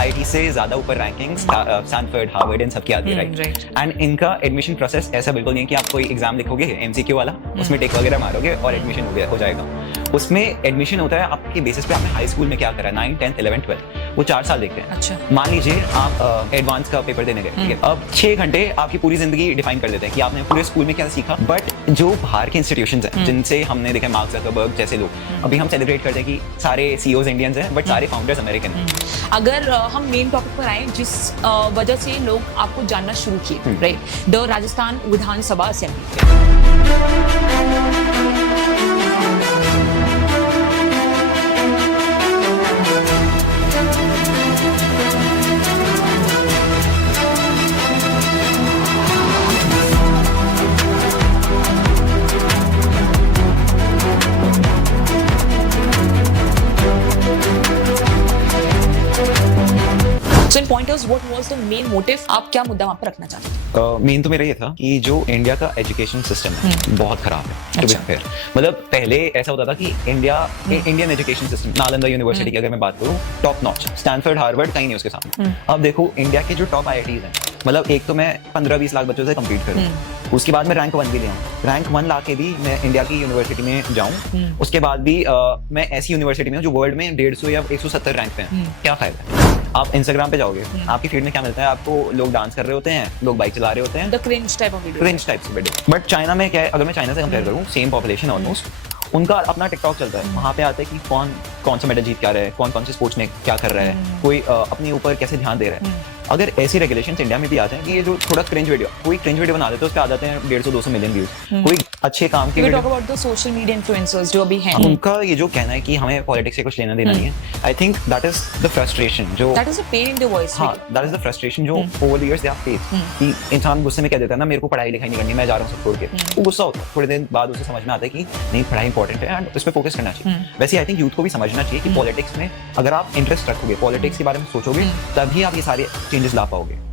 IIT से ज्यादा ऊपर रैंकिंग स्टैनफोर्ड, हार्वर्ड इन सब की आती है, राइट? एंड इनका एडमिशन प्रोसेस ऐसा बिल्कुल नहीं है कि आप कोई एग्जाम लिखोगे एमसीक्यू वाला, उसमें टिक वगैरह मारोगे और एडमिशन हो जाएगा। उसमें एडमिशन होता है आपके बेसिस पे, आपने हाई स्कूल में क्या करा, 9, 10, 11, 12, वो 4 साल देखते हैं। अच्छा। मान लीजिए आप एडवांस का पेपर देने गए, ठीक है, अब 6 घंटे आपकी पूरी जिंदगी डिफाइन कर देते हैं कि आपने पूरे स्कूल में क्या सीखा। बट जो बाहर के इंस्टीट्यूशंस हैं जिनसे हमने देखा, मार्क ज़करबर्ग जैसे लोग, अभी हम सेलिब्रेट करते हैं कि सारे सीईओज इंडियंस हैं, बट सारे फाउंडर्स अमेरिकन हैं। अगर हम मेन टॉपिक पर आए, जिस वजह से लोग आपको जानना शुरू किए, right, the Rajasthan Vidhan Sabha assembly. So in pointers, what was the main motive? आप क्या मुद्दा वहाँ पर रखना चाहते हैं? मेन तो मेरा ये था कि जो इंडिया का एजुकेशन सिस्टम है बहुत खराब है, to be fair। मतलब पहले ऐसा होता था कि Indian education system, Nalanda university की अगर मैं बात करूँ, टॉप नॉच, स्टैनफोर्ड, हार्वर्ड कहीं नहीं उसके सामने। अब देखो इंडिया के जो टॉप आईआईटीज हैं, मतलब एक तो मैं 15-20 लाख बच्चों से कम्पीट करूँ, उसके बाद मैं रैंक 1 भी ले आऊँ, रैंक 1 ला के भी मैं इंडिया की यूनिवर्सिटी में जाऊँ, उसके बाद भी मैं ऐसी यूनिवर्सिटी में हूँ जो वर्ल्ड में 150 या 170 रैंक पे है। क्या फायदा है? आप इंस्टाग्राम पे जाओगे, आपकी फीड में क्या मिलता है आपको? लोग डांस कर रहे होते हैं, लोग बाइक चला रहे होते हैं, The cringe type of video. Cringe type से वीडियो। बट चाइना में क्या है, अगर मैं चाइना से कंपेयर करूँ, सेम पॉपुलेशन ऑलमोस्ट, उनका अपना टिकटॉक चलता है, वहाँ पे आते हैं कि कौन सा मेडल जीत क्या रहा है, कौन से स्पोर्ट्स में क्या कर रहा है, कोई अपने ऊपर कैसे ध्यान दे रहा है। अगर ऐसी रेगुलेशंस इंडिया में भी आ जाए कि ये जो थोड़ा क्रिंज वीडियो, कोई क्रिंज वीडियो बना देते हैं, उस पे आ जाते हैं 150-200 मिलियन व्यूज, कोई अच्छे काम की We talk about the social media influencers जो अभी हैं। उनका ये जो कहना है कि हमें पॉलिटिक्स से कुछ लेना देना नहीं है, आई think that is the frustration जो That is a pain in the voice. हाँ, दैट इज द फ्रस्ट्रेशन जो over the years they have faced, कि इंसान गुस्से में कह देता है ना, मेरे को पढ़ाई लिखाई नहीं करनी, मैं जा रहा हूँ सब छोड़ के। वो गुस्सा होता है, थोड़े दिन बाद उसे समझ में आता है कि नहीं, पढ़ाई इंपॉर्टेंट है एंड उस पर फोकस करना चाहिए। वैसे आई थिंक यूथ को भी समझना चाहिए कि पॉलिटिक्स में अगर आप इंटरेस्ट रखोगे, पॉलिटिक्स के बारे में सोचोगे, तभी आप ये सारे चेंजेस ला पाओगे।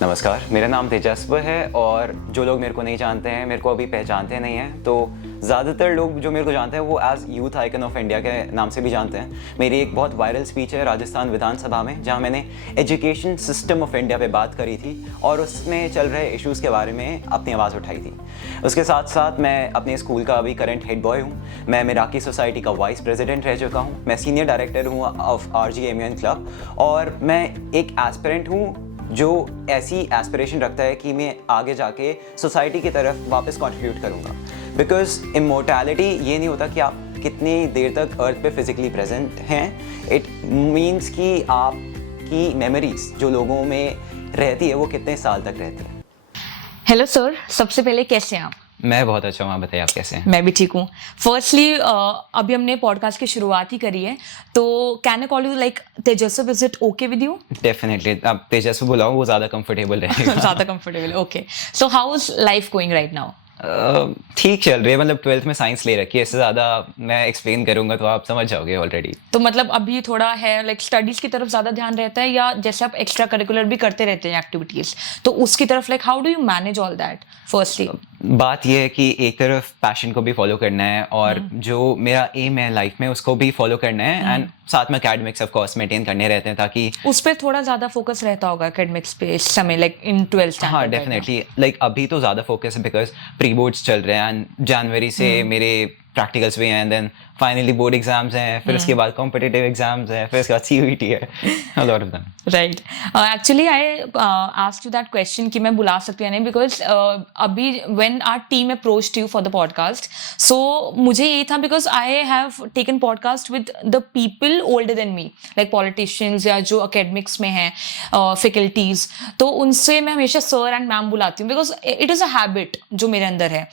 नमस्कार, मेरा नाम तेजस्व है और जो लोग मेरे को नहीं जानते हैं, मेरे को अभी पहचानते नहीं हैं, तो ज़्यादातर लोग जो मेरे को जानते हैं वो as youth icon of India के नाम से भी जानते हैं। मेरी एक बहुत वायरल स्पीच है राजस्थान विधानसभा में, जहां मैंने एजुकेशन सिस्टम ऑफ इंडिया पे बात करी थी और उसमें चल रहे इश्यूज़ के बारे में अपनी आवाज़ उठाई थी। उसके साथ साथ मैं अपने स्कूल का अभी करंट हेड बॉय हूँ, मैं मिराकी सोसाइटी का वाइस प्रेसिडेंट रह चुका हूँ, मैं सीनियर डायरेक्टर हूँ ऑफ RGMUN क्लब, और मैं एक एस्पिरेंट हूँ जो ऐसी एस्पिरेशन रखता है कि मैं आगे जाके सोसाइटी की तरफ वापस कंट्रीब्यूट करूँगा। बिकॉज इमोर्टैलिटी ये नहीं होता कि आप कितनी देर तक अर्थ पे फिजिकली प्रेजेंट हैं, इट मीन्स कि आपकी मेमोरीज जो लोगों में रहती है वो कितने साल तक रहती है। हेलो सर, सबसे पहले कैसे हैं आप? मैं बहुत अच्छा हूँ, आप बताइए आप कैसे हैं? मैं भी ठीक हूँ। फर्स्टली अभी हमने पॉडकास्ट की शुरुआत ही करी है, तो can I call you like Tejasv? Is it okay with you? Definitely, आप तेजस्व बुलाओ, वो ज़्यादा कंफर्टेबल रहेगा। ज़्यादा comfortable, okay. So how is life going right now? ठीक चल रही है, मतलब 12th में साइंस ले रखी है, इससे ज़्यादा मैं एक्सप्लेन करूँगा तो आप समझ जाओगे ऑलरेडी। तो मतलब अभी थोड़ा है लाइक स्टडीज़ की तरफ ज़्यादा ध्यान रहता है, या जैसे आप एक्स्ट्रा करिकुलर भी करते रहते हैं एक्टिविटीज़, तो उसकी तरफ like how do you manage all that? Firstly बात यह है कि एक तरफ पैशन को भी फॉलो करना है और जो मेरा एम है लाइफ में उसको भी फॉलो करना है, एंड साथ में एकेडमिक्स ऑफ कोर्स मेंटेन करने रहते हैं, ताकि उस पर थोड़ा ज़्यादा फोकस रहता होगा एकेडमिक्स पे इस समय, लाइक इन 12th स्टैंडर्ड। हाँ डेफिनेटली, लाइक अभी तो ज़्यादा फोकस है बिकॉज प्री बोर्ड्स चल रहे हैं एंड जनवरी से मेरे प्रैक्टिकल्स भी हैं, and then finally board exams हैं, फिर उसके बाद कॉम्पिटिटिव एग्जाम्स हैं, फिर उसके बाद CUET है, a lot of them. Right, actually I asked you that question कि मैं बुला सकती हूँ नहीं, बिकॉज अभी when our team approached you for the podcast, so मुझे ये था because I have taken podcast with the people older than me, like politicians या जो अकेडमिक्स में हैं, फैकल्टीज, तो उनसे मैं हमेशा सर एंड मैम बुलाती हूँ, because it is a habit जो मेरे अंदर है,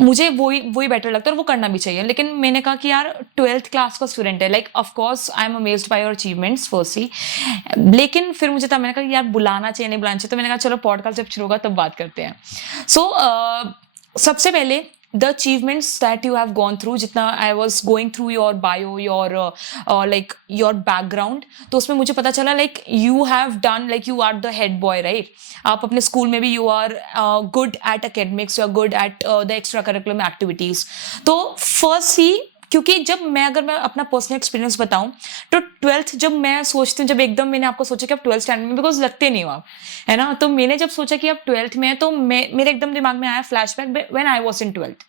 मुझे वही बेटर लगता है और वो करना भी चाहिए। लेकिन मैंने कहा कि यार 12th क्लास का स्टूडेंट है, like of course I am amazed by your achievements firstly, लेकिन फिर मुझे तब मैंने कहा यार बुलाना चाहिए नहीं बुलाना चाहिए, तो मैंने कहा चलो पॉडकास्ट जब शुरू होगा तब बात करते हैं। सो सबसे पहले the achievements that you have gone through, जितना I was going through your bio, your like your background, तो उसमें मुझे पता चला like you have done, like you are the head boy, right? आप अपने स्कूल में भी you are good at academics, you are good at the extracurricular activities. तो first ही, क्योंकि जब अगर मैं अपना पर्सनल एक्सपीरियंस बताऊं तो 12th जब मैं सोचती हूँ, जब एकदम मैंने आपको सोचा कि आप 12th स्टैंडर्ड में, बिकॉज लगते नहीं हो आप, है ना, तो मैंने जब सोचा कि आप 12th में है तो मेरे एकदम दिमाग में आया flashback when I was in 12th,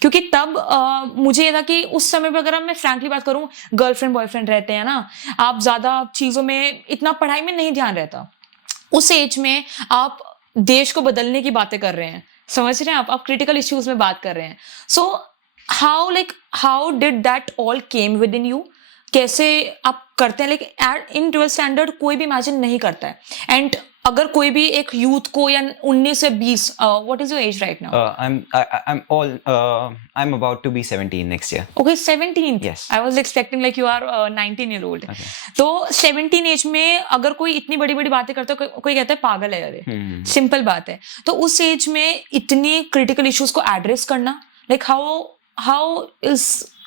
क्योंकि तब मुझे ये था कि उस समय पर, अगर मैं फ्रैंकली बात करूं, गर्लफ्रेंड बॉयफ्रेंड रहते हैं ना, आप ज्यादा चीजों में, इतना पढ़ाई में नहीं ध्यान रहता। उस एज में आप देश को बदलने की बातें कर रहे हैं, समझ रहे हैं आप क्रिटिकल इश्यूज में बात कर रहे हैं। सो how did that all came within you? कैसे आप करते हैं? इन 12th स्टैंडर्ड कोई भी इमेजिन नहीं करता है। एंड अगर कोई भी एक यूथ को, या 19 से 20, what is your age right now? I'm about to be 17 next year. Okay, 17. Yes. I was expecting like you are 19-year-old. Okay. तो 17 एज में अगर कोई इतनी बड़ी बड़ी बातें करता है, कोई कहता है पागल है, अरे सिंपल बात है। तो उस एज में इतनी क्रिटिकल इश्यूज को एड्रेस करना, like how is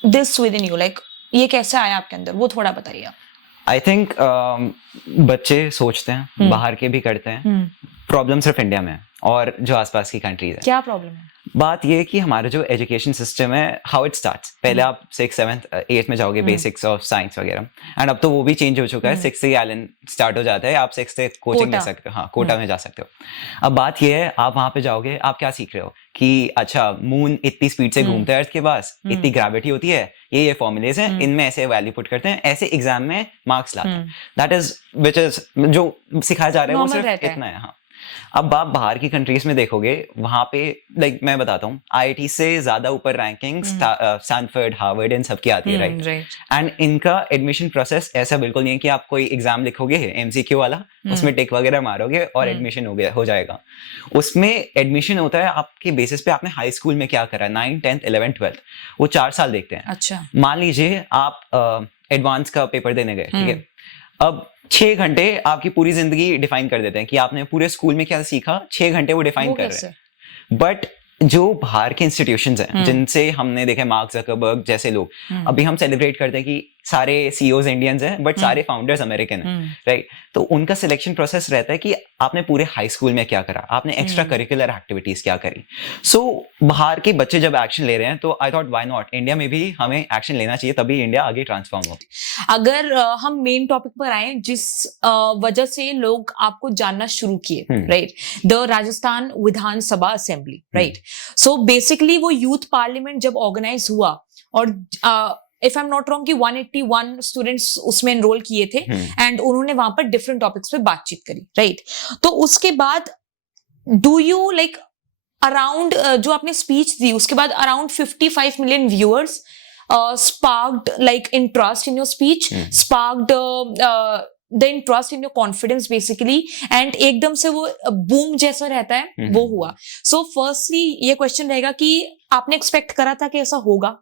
this with in you, like ये कैसे आया आपके अंदर, वो थोड़ा बताइए। आई थिंक बच्चे सोचते हैं, बाहर के भी करते हैं, प्रॉब्लम सिर्फ इंडिया में है और जो आसपास की कंट्रीज है। क्या प्रॉब्लम है? बात ये है कि हमारा जो एजुकेशन सिस्टम है, हाउ इट स्टार्ट्स, पहले आप 6th 7th 8th में जाओगे, बेसिक्स ऑफ साइंस वगैरह, एंड अब तो वो भी चेंज हो चुका है, 6th से एलन स्टार्ट हो जाता है, आप 6th से कोचिंग ले सकते हो, हाँ, कोटा में जा सकते हो। अब बात ये है, आप वहां पे जाओगे, आप क्या सीख रहे हो कि अच्छा मून इतनी स्पीड से घूमता है अर्थ के पास, इतनी ग्रेविटी होती है, ये फॉर्मूलेज हैं, इनमें ऐसे वैल्यू पुट करते हैं, ऐसे एग्जाम में मार्क्स लाते हैं, दैट इज विच इज जो सिखाया जा रहा है, वो सिर्फ इतना है। हाँ, अब आप बाहर की कंट्रीज में देखोगे, वहां पे लाइक मैं बताता हूँ, आईआईटी से ज्यादा ऊपर रैंकिंग स्टैनफोर्ड, हार्वर्ड, इन सब की आती है, राइट? एंड इनका एडमिशन प्रोसेस ऐसा बिल्कुल नहीं है कि आप कोई एग्जाम लिखोगे एमसीक्यू वाला, उसमें टिक वगैरह मारोगे और एडमिशन हो जाएगा। उसमें एडमिशन होता है आपके बेसिस पे, आपने हाई स्कूल में क्या करा, 9th 10th 11th 12th, वो 4 साल देखते हैं। अच्छा, मान लीजिए आप एडवांस का पेपर देने गए, ठीक है, अब 6 घंटे आपकी पूरी जिंदगी डिफाइन कर देते हैं कि आपने पूरे स्कूल में क्या सीखा, 6 घंटे वो डिफाइन कर रहे हैं। बट जो बाहर के इंस्टीट्यूशंस हैं, जिनसे हमने देखे मार्क ज़करबर्ग जैसे लोग, अभी हम सेलिब्रेट करते हैं कि सारे सीईओज इंडियंस हैं, बट सारे फाउंडर्स अमेरिकन हैं, राइट? तो उनका सिलेक्शन प्रोसेस रहता है कि आपने पूरे हाई स्कूल में क्या करा, आपने एक्स्ट्रा करिकुलर एक्टिविटीज क्या करी। सो बाहर के बच्चे जब एक्शन ले रहे हैं, तो I thought why not, India में भी हमें एक्शन लेना चाहिए, तभी इंडिया आगे ट्रांसफॉर्म हो। अगर हम मेन टॉपिक पर आए, जिस वजह से लोग आपको जानना शुरू किए, right, the Rajasthan Vidhan Sabha assembly, right? So basically वो यूथ पार्लियामेंट जब ऑर्गेनाइज हुआ, और if I am not wrong कि 181 स्टूडेंट्स उसमें एनरोल किए थे, एंड उन्होंने वहां पर डिफरेंट टॉपिक्स पे बातचीत करी, राइट? तो उसके बाद डू यू लाइक अराउंड जो आपने स्पीच दी, उसके बाद around 55 million viewers sparked like interest in your speech, sparked the interest in your confidence basically, and एकदम से वो boom जैसा रहता है, वो हुआ। So firstly ये question रहेगा कि आपने expect करा था कि ऐसा होगा?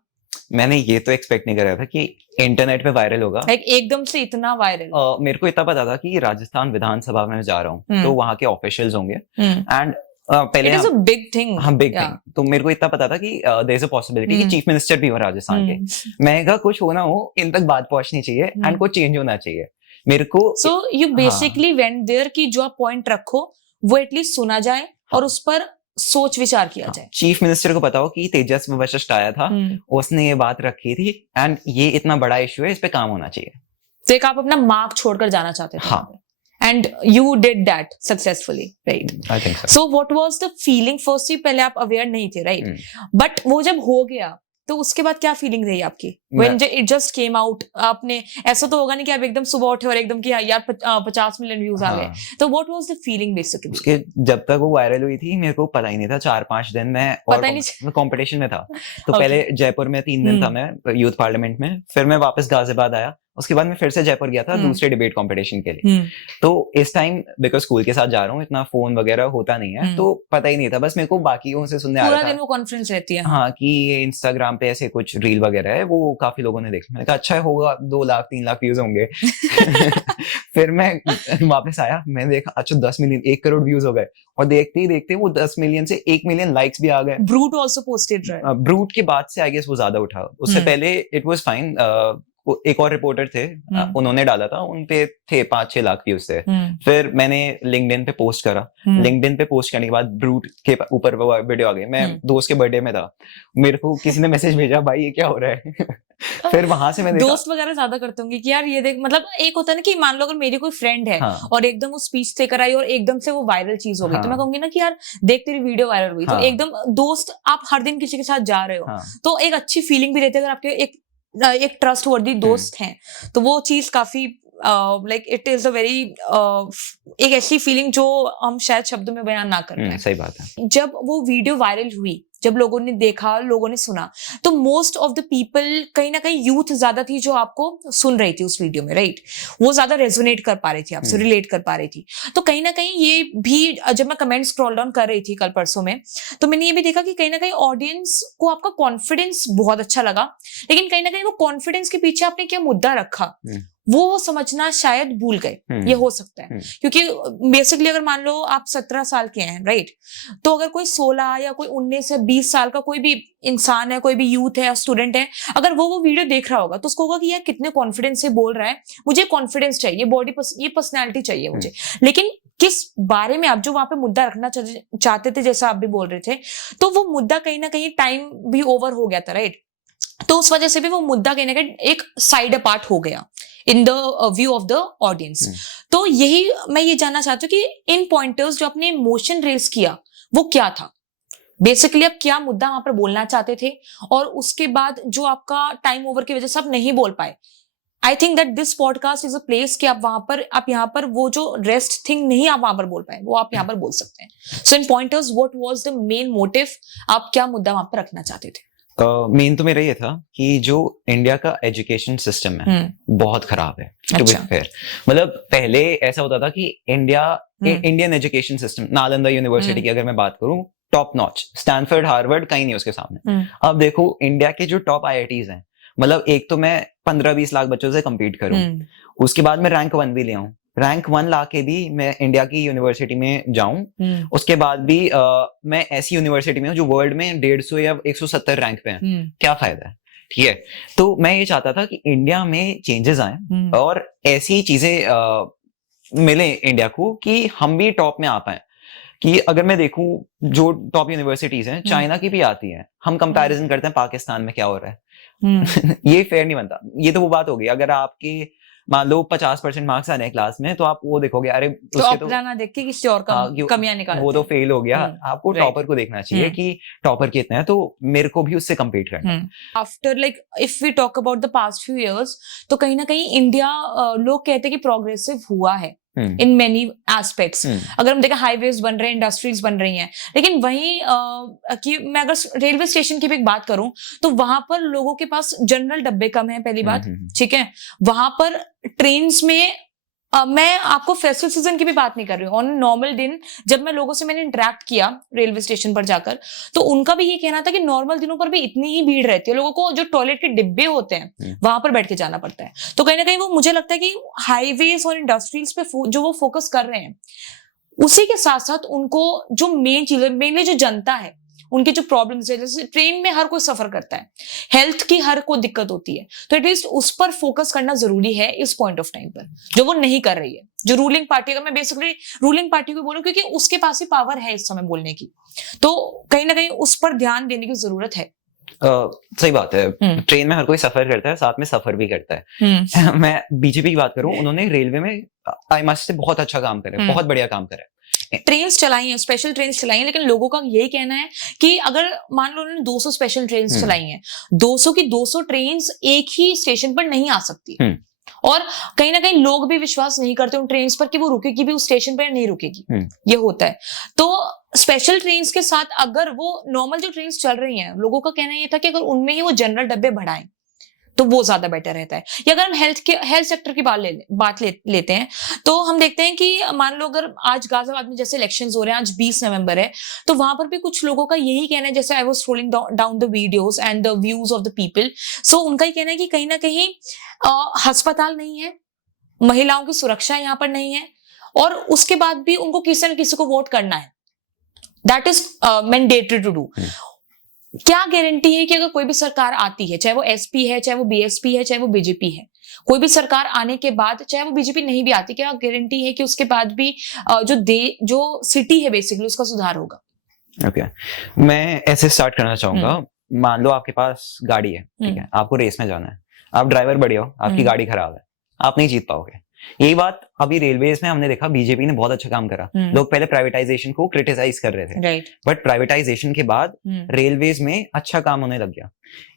मैंने ये तो एक्सपेक्ट नहीं करा था कि इंटरनेट पे वायरल होगा, like एकदम से इतना वायरल। मेरे को इतना पता था कि राजस्थान विधानसभा में जा रहा हूँ, तो वहाँ के ऑफिशियल्स होंगे, एंड पहले It is a big thing. हाँ, बिग थिंग। तो मेरे को इतना पता था कि देयर इज अ पॉसिबिलिटी कि चीफ मिनिस्टर भी हो राजस्थान के। मैं कहा कुछ होना हो, इन तक बात पहुंचनी चाहिए, एंड कुछ चेंज होना चाहिए मेरे को। So you basically went there कि जो आप पॉइंट रखो वो एटलीस्ट सुना जाए और उस पर सोच विचार किया जाए। चीफ मिनिस्टर को पता हो कि तेजस्वी वशिष्ठ आया था, उसने ये बात रखी थी, एंड ये इतना बड़ा इशू है, इस पे काम होना चाहिए। तो एक आप अपना मार्क छोड़कर जाना चाहते थे। हाँ। And you did that successfully, right? I think so. So what was the feeling? Firstly, पहले आप aware नहीं थे, right? But वो जब हो गया, तो उसके बाद क्या फीलिंग रही आपकी? When it just came out, आपने ऐसा तो होगा नहीं कि आप एकदम सुबह उठे और एकदम कि यार 50 मिलियन व्यूज आ गए। तो what was the feeling basically? उसके जब तक वो वायरल हुई थी, मेरे को पता ही नहीं था, 4-5 दिन में और कंपटीशन में था। तो पहले जयपुर में 3 दिन था मैं यूथ पार्लियामेंट में, फिर मैं वापस गाजियाबाद आया, उसके बाद मैं फिर से जयपुर गया था दूसरे डिबेट कंपटीशन के लिए। तो इस टाइम बिकॉज स्कूल के साथ जा रहा हूँ, इतना फोन वगैरह होता नहीं है, तो पता ही नहीं था, बस मेरे को बाकियों से सुनने आ रहा था। पूरा दिन वो कॉन्फ्रेंस रहती है। हाँ, कि ये इंस्टाग्राम पे ऐसे कुछ रील वगैरह है, वो काफी लोगों ने देखा। मैंने कहा अच्छा होगा 2 लाख 3 लाख व्यूज होंगे। फिर मैं वापस आया, मैंने देखा अच्छा 10 मिलियन 1 करोड़ व्यूज हो गए, और देखते ही देखते वो 10 मिलियन से 1 मिलियन लाइक्स भी आ गए। Brute also posted, right? Brute के बाद से आई गेस वो ज्यादा उठा, उससे पहले इट वाज फाइन। एक और रिपोर्टर थे, उन्होंने डाला था, उन पे थे 5-6 लाख व्यूज थे। फिर मैंने लिंक्डइन पे पोस्ट करा, लिंक्डइन पे पोस्ट करने के बाद ब्रूट के ऊपर वो वीडियो आ गई। मैं दोस्त के बर्थडे में था, मेरे को किसी ने मैसेज भेजा, भाई ये क्या हो रहा है? फिर वहां से मैंने दोस्त वगैरह ज्यादा करते होंगे कि यार ये देख, मतलब एक होता है ना कि मान लो अगर मेरी कोई फ्रेंड है और एकदम वो स्पीच देकर आई और एकदम से वो वायरल चीज हो गई, तो मैं कहूंगी ना कि यार देख तेरी वीडियो वायरल हुई, तो एकदम दोस्त, आप हर दिन किसी के साथ जा रहे हो तो एक अच्छी फीलिंग भी रहती है। अगर आपके एक ट्रस्ट वर्दी दोस्त हैं तो वो चीज काफी like it is a very एक ऐसी फीलिंग जो हम शायद शब्दों में बयान ना कर पाए। सही बात है। जब वो वीडियो वायरल हुई, जब लोगों ने देखा, लोगों ने सुना, तो मोस्ट ऑफ द पीपल, कहीं ना कहीं यूथ ज्यादा थी जो आपको सुन रही थी उस वीडियो में, राइट? वो ज्यादा रेजोनेट कर पा रही थी आपसे, रिलेट कर पा रही थी। तो कहीं ना कहीं ये भी, जब मैं कमेंट स्क्रॉल डाउन कर रही थी कल परसों में, तो मैंने ये भी देखा कि कहीं ना कहीं ऑडियंस को आपका कॉन्फिडेंस बहुत अच्छा लगा, लेकिन कहीं ना कहीं वो कॉन्फिडेंस के पीछे आपने क्या मुद्दा रखा वो समझना शायद भूल गए। ये हो सकता है क्योंकि बेसिकली अगर मान लो आप 17 साल के हैं, राइट? तो अगर कोई 16 या कोई 19 या 20 साल का कोई भी इंसान है, कोई भी यूथ है, स्टूडेंट है, अगर वो वीडियो देख रहा होगा तो उसको होगा कि यार कितने कॉन्फिडेंस से बोल रहा है, मुझे कॉन्फिडेंस चाहिए, बॉडी ये पर्सनैलिटी चाहिए मुझे। लेकिन किस बारे में आप जो वहां पे मुद्दा रखना चाहते थे, जैसा आप भी बोल रहे थे, तो वो मुद्दा कहीं ना कहीं टाइम भी ओवर हो गया था, राइट? तो उस वजह से भी वो मुद्दा कहीं ना कहीं एक साइड अपार्ट हो गया in the view of the audience. तो यही मैं ये जानना चाहती हूँ कि इन पॉइंटर्स जो आपने इमोशन रेज किया वो क्या था बेसिकली, आप क्या मुद्दा वहां पर बोलना चाहते थे, और उसके बाद जो आपका टाइम ओवर की वजह से आप नहीं बोल पाए। आई think that this podcast is a place कि आप यहाँ पर वो जो रेस्ट थिंग नहीं आप वहां पर बोल पाए वो आप यहाँ पर बोल सकते हैं। So in pointers what was the main motive, आप क्या मुद्दा वहां पर रखना चाहते थे? मेन तो मेरा ये था कि जो इंडिया का एजुकेशन सिस्टम है बहुत खराब है, टू बी फेयर। मतलब पहले ऐसा होता था कि Indian education system, Nalanda university की अगर मैं बात करूं, टॉप नॉच, स्टैनफोर्ड, हार्वर्ड कहीं नहीं उसके सामने। अब देखो इंडिया के जो टॉप IITs हैं, मतलब एक तो मैं 15-20 लाख बच्चों से compete करूं, उसके बाद मैं रैंक 1 भी ले आऊं, रैंक 1 लाके भी मैं इंडिया की यूनिवर्सिटी में जाऊं, उसके बाद भी मैं ऐसी यूनिवर्सिटी में हूं जो वर्ल्ड में 150 या 170 रैंक पे है, क्या फायदा है? ठीक है, तो मैं ये चाहता था कि इंडिया में चेंजेस आए और ऐसी चीजें मिले इंडिया को कि हम भी टॉप में आ पाए। कि अगर मैं देखूं जो टॉप यूनिवर्सिटीज हैं, चाइना की भी आती हैं, हम कंपैरिजन करते हैं पाकिस्तान में क्या हो रहा है। ये फेयर नहीं बनता। ये तो वो बात होगी, अगर आपकी मान लो 50% मार्क्स आ रहे हैं क्लास में, तो आप वो देखोगे अरे तो अपना ना देख के किसी और कमियां निकालते हैं, वो तो फेल हो गया। आपको टॉपर को देखना चाहिए कि टॉपर कितना है, तो मेरे को भी उससे कम्पीट करना है। After like if we talk about the past few years, तो कहीं ना कहीं इंडिया, लोग कहते हैं कि प्रोग्रेसिव हुआ है इन मेनी एस्पेक्ट्स। अगर हम देखें हाईवेज बन रहे हैं, इंडस्ट्रीज बन रही हैं, लेकिन वहीं कि मैं अगर रेलवे स्टेशन की भी एक बात करूं तो वहां पर लोगों के पास जनरल डब्बे कम है, पहली बात, ठीक है। वहां पर ट्रेन्स में मैं आपको फेस्टिवल सीजन की भी बात नहीं कर रही हूँ, ऑन नॉर्मल दिन जब मैं लोगों से मैंने इंटरेक्ट किया रेलवे स्टेशन पर जाकर, तो उनका भी ये कहना था कि नॉर्मल दिनों पर भी इतनी ही भीड़ रहती है, लोगों को जो टॉयलेट के डिब्बे होते हैं वहां पर बैठ के जाना पड़ता है। तो कहीं ना कहीं वो मुझे लगता है कि हाईवेज और इंडस्ट्रीज पे जो वो फोकस कर रहे हैं, उसी के साथ साथ उनको जो मेन चीज है, मेनली जो जनता है, उनकी जो प्रॉब्लम्स है, जैसे ट्रेन में हर कोई सफर करता है, हेल्थ की हर को दिक्कत होती है, तो एटलीस्ट उस पर फोकस करना जरूरी है इस पॉइंट ऑफ टाइम पर, जो वो नहीं कर रही है। जो रूलिंग पार्टी, अगर मैं बेसिकली रूलिंग पार्टी को बोलूं, क्योंकि उसके पास ही पावर है इस समय बोलने की, तो कहीं ना कहीं उस पर ध्यान देने की जरूरत है। सही बात है। ट्रेन में हर कोई सफर करता है, साथ में सफर भी करता है। मैं बीजेपी की बात करूं, उन्होंने रेलवे में आई मस्ट से बहुत अच्छा काम करा है, बहुत बढ़िया काम करा है। ट्रेन्स चलाई हैं, स्पेशल ट्रेन्स चलाई हैं, लेकिन लोगों का यही कहना है कि अगर मान लो उन्होंने 200 स्पेशल ट्रेन्स चलाई हैं, 200 की 200 ट्रेन्स एक ही स्टेशन पर नहीं आ सकती, और कहीं ना कहीं लोग भी विश्वास नहीं करते उन ट्रेन्स पर कि वो रुकेगी भी उस स्टेशन पर, नहीं रुकेगी, ये होता है। तो स्पेशल ट्रेन्स के साथ अगर वो नॉर्मल जो ट्रेन्स चल रही हैं, लोगों का कहना ये था कि अगर उनमें ही वो जनरल डब्बे बढ़ाएं तो वो ज्यादा बेटर रहता है। या अगर हम हेल्थ सेक्टर की बात लेते हैं, तो हम देखते हैं कि मान लो अगर आज गाजियाबाद में जैसे इलेक्शंस हो रहे हैं, आज 20 नवंबर है, तो वहां पर भी कुछ लोगों का यही कहना है, जैसे I was scrolling down the videos and the views of the people, so उनका ही कहना है कि कहीं ना कहीं अस्पताल नहीं है, महिलाओं की सुरक्षा यहाँ पर नहीं है, और उसके बाद भी उनको किसी न किसी को वोट करना है, that is mandatory to do. क्या गारंटी है कि अगर कोई भी सरकार आती है, चाहे वो एसपी है, चाहे वो बीएसपी है, चाहे वो बीजेपी है, कोई भी सरकार आने के बाद, चाहे वो बीजेपी नहीं भी आती, क्या गारंटी है कि उसके बाद भी जो सिटी है बेसिकली उसका सुधार होगा? ओके, मैं ऐसे स्टार्ट करना चाहूंगा। मान लो आपके पास गाड़ी है, ठीक है, आपको रेस में जाना है, आप ड्राइवर बढ़िया हो, आपकी गाड़ी खराब है, आप नहीं जीत पाओगे। यही बात अभी रेलवेज में हमने देखा, बीजेपी ने बहुत अच्छा काम करा। लोग पहले प्राइवेटाइजेशन को क्रिटिसाइज कर रहे थे, बट प्राइवेटाइजेशन के बाद रेलवेज में अच्छा काम होने लग गया।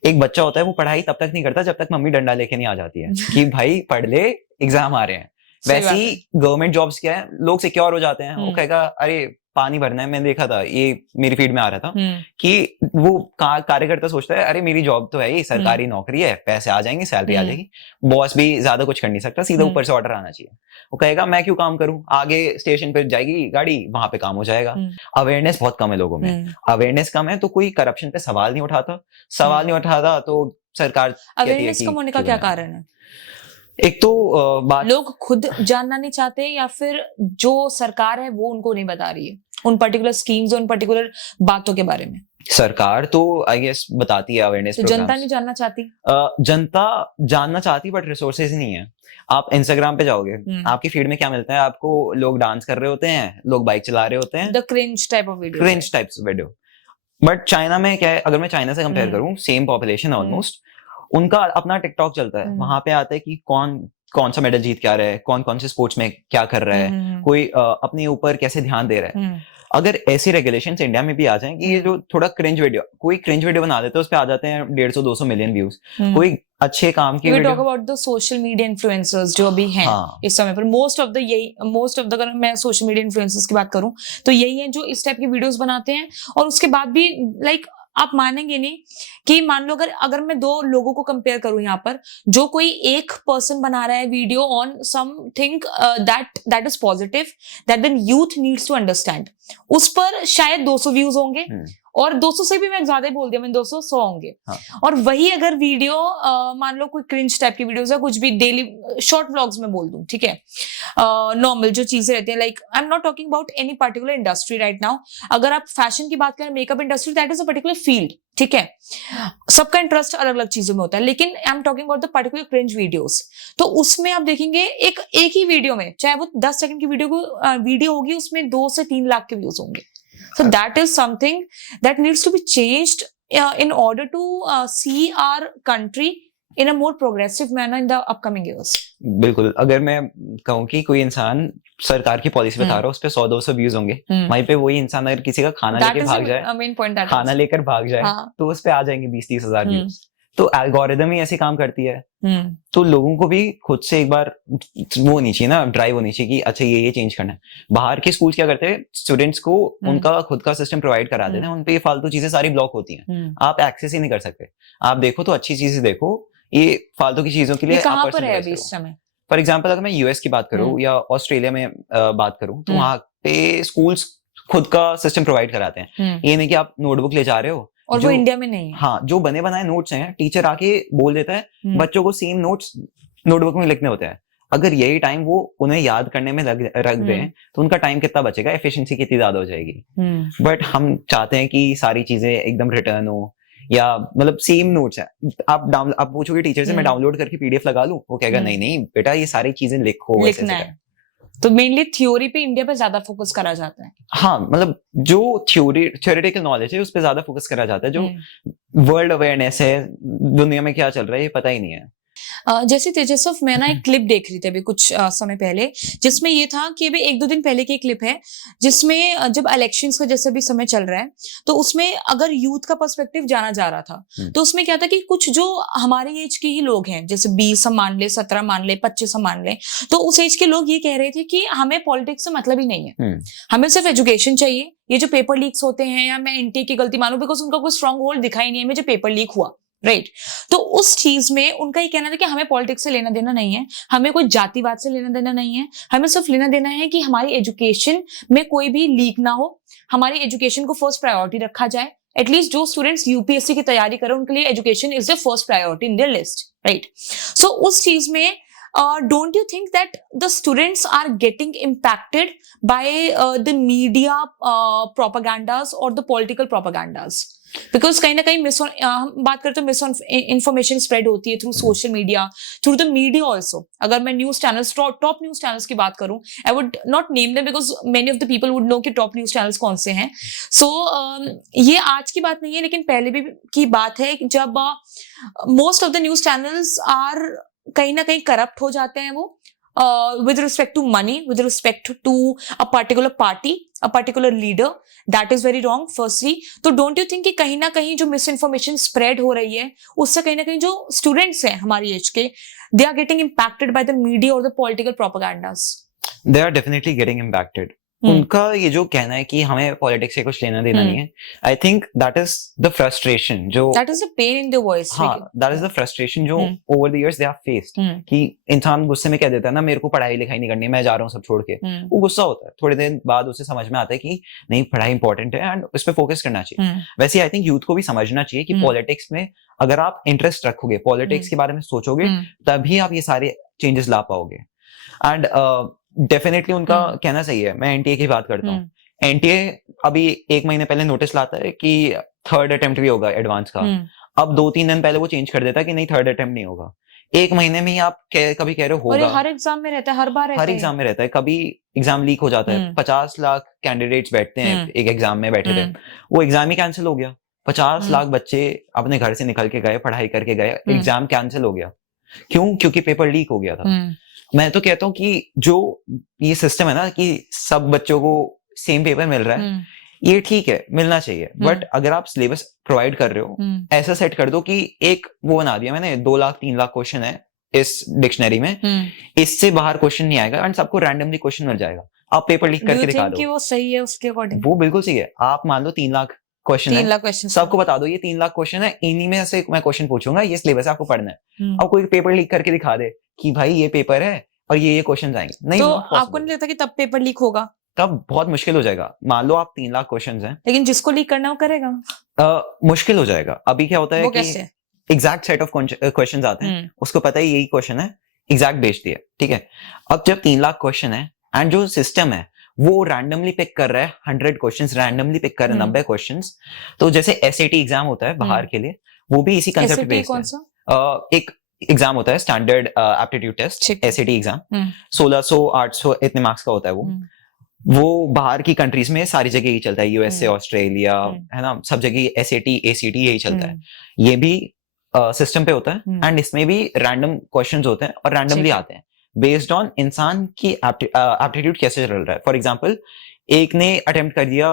एक बच्चा होता है, वो पढ़ाई तब तक नहीं करता जब तक मम्मी डंडा लेके नहीं आ जाती है कि भाई पढ़ ले, एग्जाम आ रहे हैं। वैसे ही गवर्नमेंट जॉब्स क्या है, लोग सिक्योर हो जाते हैं। वो कहेगा अरे पानी भरना है, मैंने देखा था, ये मेरी फीड में आ रहा था कि वो कार्यकर्ता सोचता है अरे मेरी जॉब तो है, ये सरकारी नौकरी है, पैसे आ जाएंगे, सैलरी आ जाएगी, बॉस भी ज्यादा कुछ कर नहीं सकता, सीधा ऊपर से ऑर्डर आना चाहिए। वो कहेगा मैं क्यों काम करूं, आगे स्टेशन पे जाएगी गाड़ी, वहां पे काम हो जाएगा। अवेयरनेस बहुत कम है लोगों में, अवेयरनेस कम है तो कोई करप्शन पे सवाल नहीं उठाता, तो सरकार अवेयरनेस कम होने का क्या कारण है? एक तो बात, लोग खुद जानना नहीं चाहते, या फिर जो सरकार है वो उनको नहीं बता रही है उन पर्टिकुलर स्कीम्स, उन पर्टिकुलर बातों के बारे में। सरकार तो आई गेस बताती है अवेयरनेस तो जनता नहीं जानना चाहती। जनता जानना चाहती, बट रिसोर्सेज नहीं है। आप इंस्टाग्राम पे जाओगे, आपकी फीड में क्या मिलता है आपको? लोग डांस कर रहे होते हैं, लोग बाइक चला रहे होते हैं, the cringe type of video. But China में क्या है, अगर मैं चाइना से कंपेयर करूं, सेम पॉपुलेशन ऑलमोस्ट, उनका अपना टिकटॉक चलता है, वहां पे आता है कि कौन सा मेडल जीत के आ रहा है, कौन से स्पोर्ट्स में क्या कर रहा है, कोई अपने ऊपर कैसे ध्यान दे रहा है। अगर ऐसी रेगुलेशंस इंडिया में भी आ जाएं कि ये जो थोड़ा क्रिंज वीडियो, कोई क्रिंज वीडियो बना देते हैं, उस पे आ जाते हैं 150-200 मिलियन व्यूज, कोई अच्छे काम की video. Talk about the social media influencers जो अभी हैं इस समय पर, मोस्ट ऑफ द अगर मैं सोशल मीडिया इन्फ्लुएंसर्स की बात करूं तो यही है जो इस टाइप की वीडियोस बनाते हैं, और उसके बाद भी लाइक आप मानेंगे नहीं कि मान लो अगर मैं दो लोगों को कंपेयर करूं यहाँ पर, जो कोई एक पर्सन बना रहा है video on something that is positive, that the youth needs to understand, उस पर शायद 200 व्यूज होंगे, और 200 से भी मैं ज्यादा बोल दिया, मैंने 200 100 होंगे। और वही अगर वीडियो मान लो कोई क्रिंज टाइप की वीडियोस है, कुछ भी डेली शॉर्ट व्लॉग्स में बोल दूं, ठीक है, नॉर्मल जो चीजें रहती हैं, like I am not talking about any particular industry right now. अगर आप फैशन की बात करें, makeup industry, that is a particular field, ठीक है, सबका इंटरेस्ट अलग अलग चीजों में होता है, लेकिन I am talking about the particular cringe videos. तो उसमें आप देखेंगे एक ही वीडियो में, चाहे वो 10 सेकंड की वीडियो होगी, उसमें 2 से 3 लाख के व्यूज होंगे। So that is something that needs to be changed in order to see our country in a more progressive manner in the upcoming years. बिल्कुल, अगर मैं कहूँ कि कोई इंसान सरकार की पॉलिसी बता रहा है, उस पे 100-200 व्यूज होंगे, वहीं पे वही इंसान अगर किसी का खाना लेकर भाग जाए, तो उस पे आ जाएंगे 20-30 हजार व्यूज। तो एल्गोरिदम ही ऐसे काम करती है। तो लोगों को भी खुद से एक बार वो होनी चाहिए ना, ड्राइव होनी चाहिए कि अच्छा ये चेंज करना है। बाहर के स्कूल क्या करते हैं, स्टूडेंट्स को उनका खुद का सिस्टम प्रोवाइड करा देते हैं, उनपे ये फालतू चीजें सारी ब्लॉक होती हैं, आप एक्सेस ही नहीं कर सकते। आप देखो तो अच्छी चीजें देखो, ये फालतू की चीजों के लिए कहां पर है अभी इस समय? फॉर एग्जाम्पल अगर मैं यूएस की बात करूँ या ऑस्ट्रेलिया में बात करूँ, तो वहां पे स्कूल्स खुद का सिस्टम प्रोवाइड कराते हैं। ये नहीं कि आप नोटबुक ले जा रहे हो, और वो इंडिया में नहीं है। हाँ, जो बने बनाए नोट्स हैं, टीचर आके बोल देता है बच्चों को सेम नोट्स नोटबुक में लिखने होते हैं। अगर यही टाइम वो उन्हें याद करने में रख दें, तो उनका टाइम कितना बचेगा, एफिशिएंसी कितनी ज्यादा हो जाएगी। बट हम चाहते हैं कि सारी चीजें एकदम रिटर्न हो, या मतलब सेम नोट्स है। आप पूछोगे टीचर से मैं डाउनलोड करके पीडीएफ लगा लूं, वो कहेगा नहीं बेटा ये सारी चीजें लिखना है। तो मेनली थ्योरी पे इंडिया पे ज्यादा फोकस करा जाता है। हाँ, मतलब जो थ्योरेटिकल नॉलेज है उस पे ज्यादा फोकस करा जाता है, जो वर्ल्ड अवेयरनेस है, दुनिया में क्या चल रहा है, ये पता ही नहीं है। जैसे तेजस्व, मैं ना एक क्लिप देख रही थी अभी कुछ समय पहले, जिसमें ये था कि अभी 1-2 दिन पहले की क्लिप है, जिसमें जब इलेक्शंस का जैसे भी समय चल रहा है, तो उसमें अगर यूथ का पर्सपेक्टिव जाना जा रहा था, तो उसमें क्या था कि कुछ जो हमारे एज के ही लोग हैं, जैसे 20 हम मान ले, 17 मान ले, 25 हम मान ले, तो उस एज के लोग ये कह रहे थे कि हमें पॉलिटिक्स से मतलब ही नहीं है, हमें सिर्फ एजुकेशन चाहिए। ये जो पेपर लीक्स होते हैं, या मैं एनटीए की गलती मानूं, बिकॉज उनका कोई स्ट्रॉन्ग होल्ड दिखा ही नहीं है, मुझे पेपर लीक हुआ, राइट तो उस चीज में उनका ये कहना था कि हमें पॉलिटिक्स से लेना देना नहीं है, हमें कोई जातिवाद से लेना देना नहीं है, हमें सिर्फ लेना देना है कि हमारी एजुकेशन में कोई भी लीक ना हो, हमारी एजुकेशन को फर्स्ट प्रायोरिटी रखा जाए। एटलीस्ट जो स्टूडेंट्स यूपीएससी की तैयारी करें उनके लिए education is the first priority in their list, right. So उस चीज में don't you think that the students are getting impacted by the media propagandas or the political propagandas? Because कहीं ना कहीं हम बात करते हैं मिस इन्फॉर्मेशन स्प्रेड होती है through social media, through the media also. अगर मैं news channels, top news channels की बात करूं, I would not name them because many of the people would know कि टॉप न्यूज चैनल्स कौन से हैं। सो ये आज की बात नहीं है, लेकिन पहले भी की बात है जब most of the news channels are कहीं ना कहीं करप्ट हो जाते हैं वो with respect to money, with respect to a particular party, a particular leader. That is very wrong firstly. तो don't you think कि कहीं ना कहीं जो misinformation spread हो रही है उससे कहीं ना कहीं जो students हैं हमारी एज के, they are getting impacted by the media or the political propagandas? They are definitely getting impacted. उनका ये जो कहना है कि हमें पॉलिटिक्स से कुछ लेना देना नहीं है, आई think that is the frustration जो that is a pain in their voice. हाँ, दैट इज द फ्रस्ट्रेशन जो over the years they have faced, कि इंसान गुस्से में कह देता है ना मेरे को पढ़ाई लिखाई नहीं करनी है, मैं जा रहा हूँ सब छोड़ के, वो गुस्सा होता है, थोड़े दिन बाद उसे समझ में आता है कि नहीं पढ़ाई इंपॉर्टेंट है एंड उस पर फोकस करना चाहिए। वैसे आई थिंक यूथ को भी समझना चाहिए कि पॉलिटिक्स में अगर आप इंटरेस्ट रखोगे, पॉलिटिक्स के बारे में सोचोगे, तभी आप ये सारे चेंजेस ला पाओगे। एंड डेफिनेटली उनका कहना सही है। मैं एनटीए की बात करता हूँ, एनटीए अभी 1 महीने पहले नोटिस लाता है कि 3rd अटेम्प्ट भी होगा एडवांस का, अब 2-3 दिन पहले वो चेंज कर देता है कि नहीं 3rd अटेम्प्ट नहीं होगा। 1 महीने में ही आप कभी कह रहे हो होगा, हर एग्जाम में रहता है, हर बार रहता है, हर एग्जाम में रहता है, कभी एग्जाम लीक हो जाता है। 50 लाख कैंडिडेट्स बैठते हैं एक एग्जाम में, बैठे थे, वो एग्जाम ही कैंसिल हो गया। 50 लाख बच्चे अपने घर से निकल के गए, पढ़ाई करके गए, एग्जाम कैंसिल हो गया। क्यों? क्योंकि पेपर लीक हो गया था। मैं तो कहता हूँ कि जो ये सिस्टम है ना कि सब बच्चों को सेम पेपर मिल रहा है, ये ठीक है, मिलना चाहिए, बट अगर आप सिलेबस प्रोवाइड कर रहे हो ऐसा सेट कर दो कि एक वो बना दिया मैंने 2 लाख 3 लाख क्वेश्चन है इस डिक्शनरी में, इससे बाहर क्वेश्चन नहीं आएगा एंड सबको रैंडमली क्वेश्चन मिल जाएगा, आप पेपर लीक करके दिखा दो। वो सही है उसके अकॉर्डिंग? वो बिल्कुल सही है। आप मान लो 3 लाख क्वेश्चन है, सबको बता दो ये 3 लाख क्वेश्चन है, इन्हीं में से मैं क्वेश्चन पूछूंगा, ये सिलेबस आपको पढ़ना है। अब कोई पेपर लीक करके दिखा दे कि भाई ये पेपर है और ये क्वेश्चन आएंगे, नहीं, तो आपको नहीं लगता कि तब पेपर लीक होगा? तब बहुत मुश्किल हो जाएगा। मान लो आप 3 लाख क्वेश्चन हैं, लेकिन जिसको लीक करना वो करेगा, मुश्किल हो जाएगा। अभी क्या होता है कि एग्जैक्ट सेट ऑफ क्वेश्चन आते हैं, उसको पता है यही क्वेश्चन है, एग्जैक्ट भेज दिया, ठीक है। अब जब 3 लाख क्वेश्चन है एंड जो सिस्टम है वो रैंडमली पिक कर रहा है 100 क्वेश्चंस, रैंडमली पिक कर रहा है 90 क्वेश्चंस, तो जैसे एसएटी एग्जाम होता है बाहर के लिए, वो भी इसी कंसेप्ट पे बेस्ड है। एक एग्जाम होता है standard aptitude test, SAT exam, 1600 800 इतने मार्क्स का होता है वो बाहर की कंट्रीज में सारी जगह ही चलता है, यूएसए, ऑस्ट्रेलिया, है ना, सब जगह एसएटी एसीटी यही चलता है। ये भी सिस्टम पे होता है एंड इसमें भी रैंडम क्वेश्चंस होते हैं और रैंडमली आते हैं बेस्ड ऑन इंसान की एप्टीट्यूड कैसे चल रहा है। फॉर एग्जाम्पल एक ने अटेम्प्ट कर दिया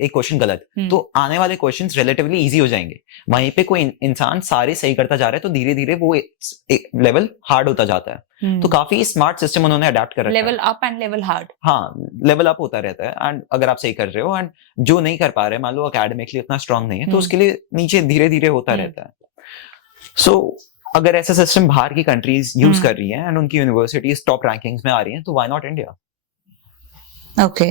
एक क्वेश्चन गलत, तो आने वाले क्वेश्चंस रिलेटिवली इजी हो जाएंगे। वहीं पे कोई इंसान सारे सही करता जा रहा है तो धीरे धीरे वो लेवल हार्ड होता जाता है। तो काफी स्मार्ट सिस्टम उन्होंने अडेप्ट कर रखा है। Level up and level hard. हाँ, लेवल अप होता रहता है एंड अगर आप सही कर रहे हो एंड जो नहीं कर पा रहे, मान लो अकेडमिकली उतना स्ट्रांग नहीं है, तो उसके लिए नीचे धीरे धीरे होता रहता है। सो अगर ऐसा सिस्टम बाहर की कंट्रीज यूज कर रही है एंड उनकी यूनिवर्सिटीज टॉप रैंकिंग्स में आ रही हैं, तो why not India? Okay,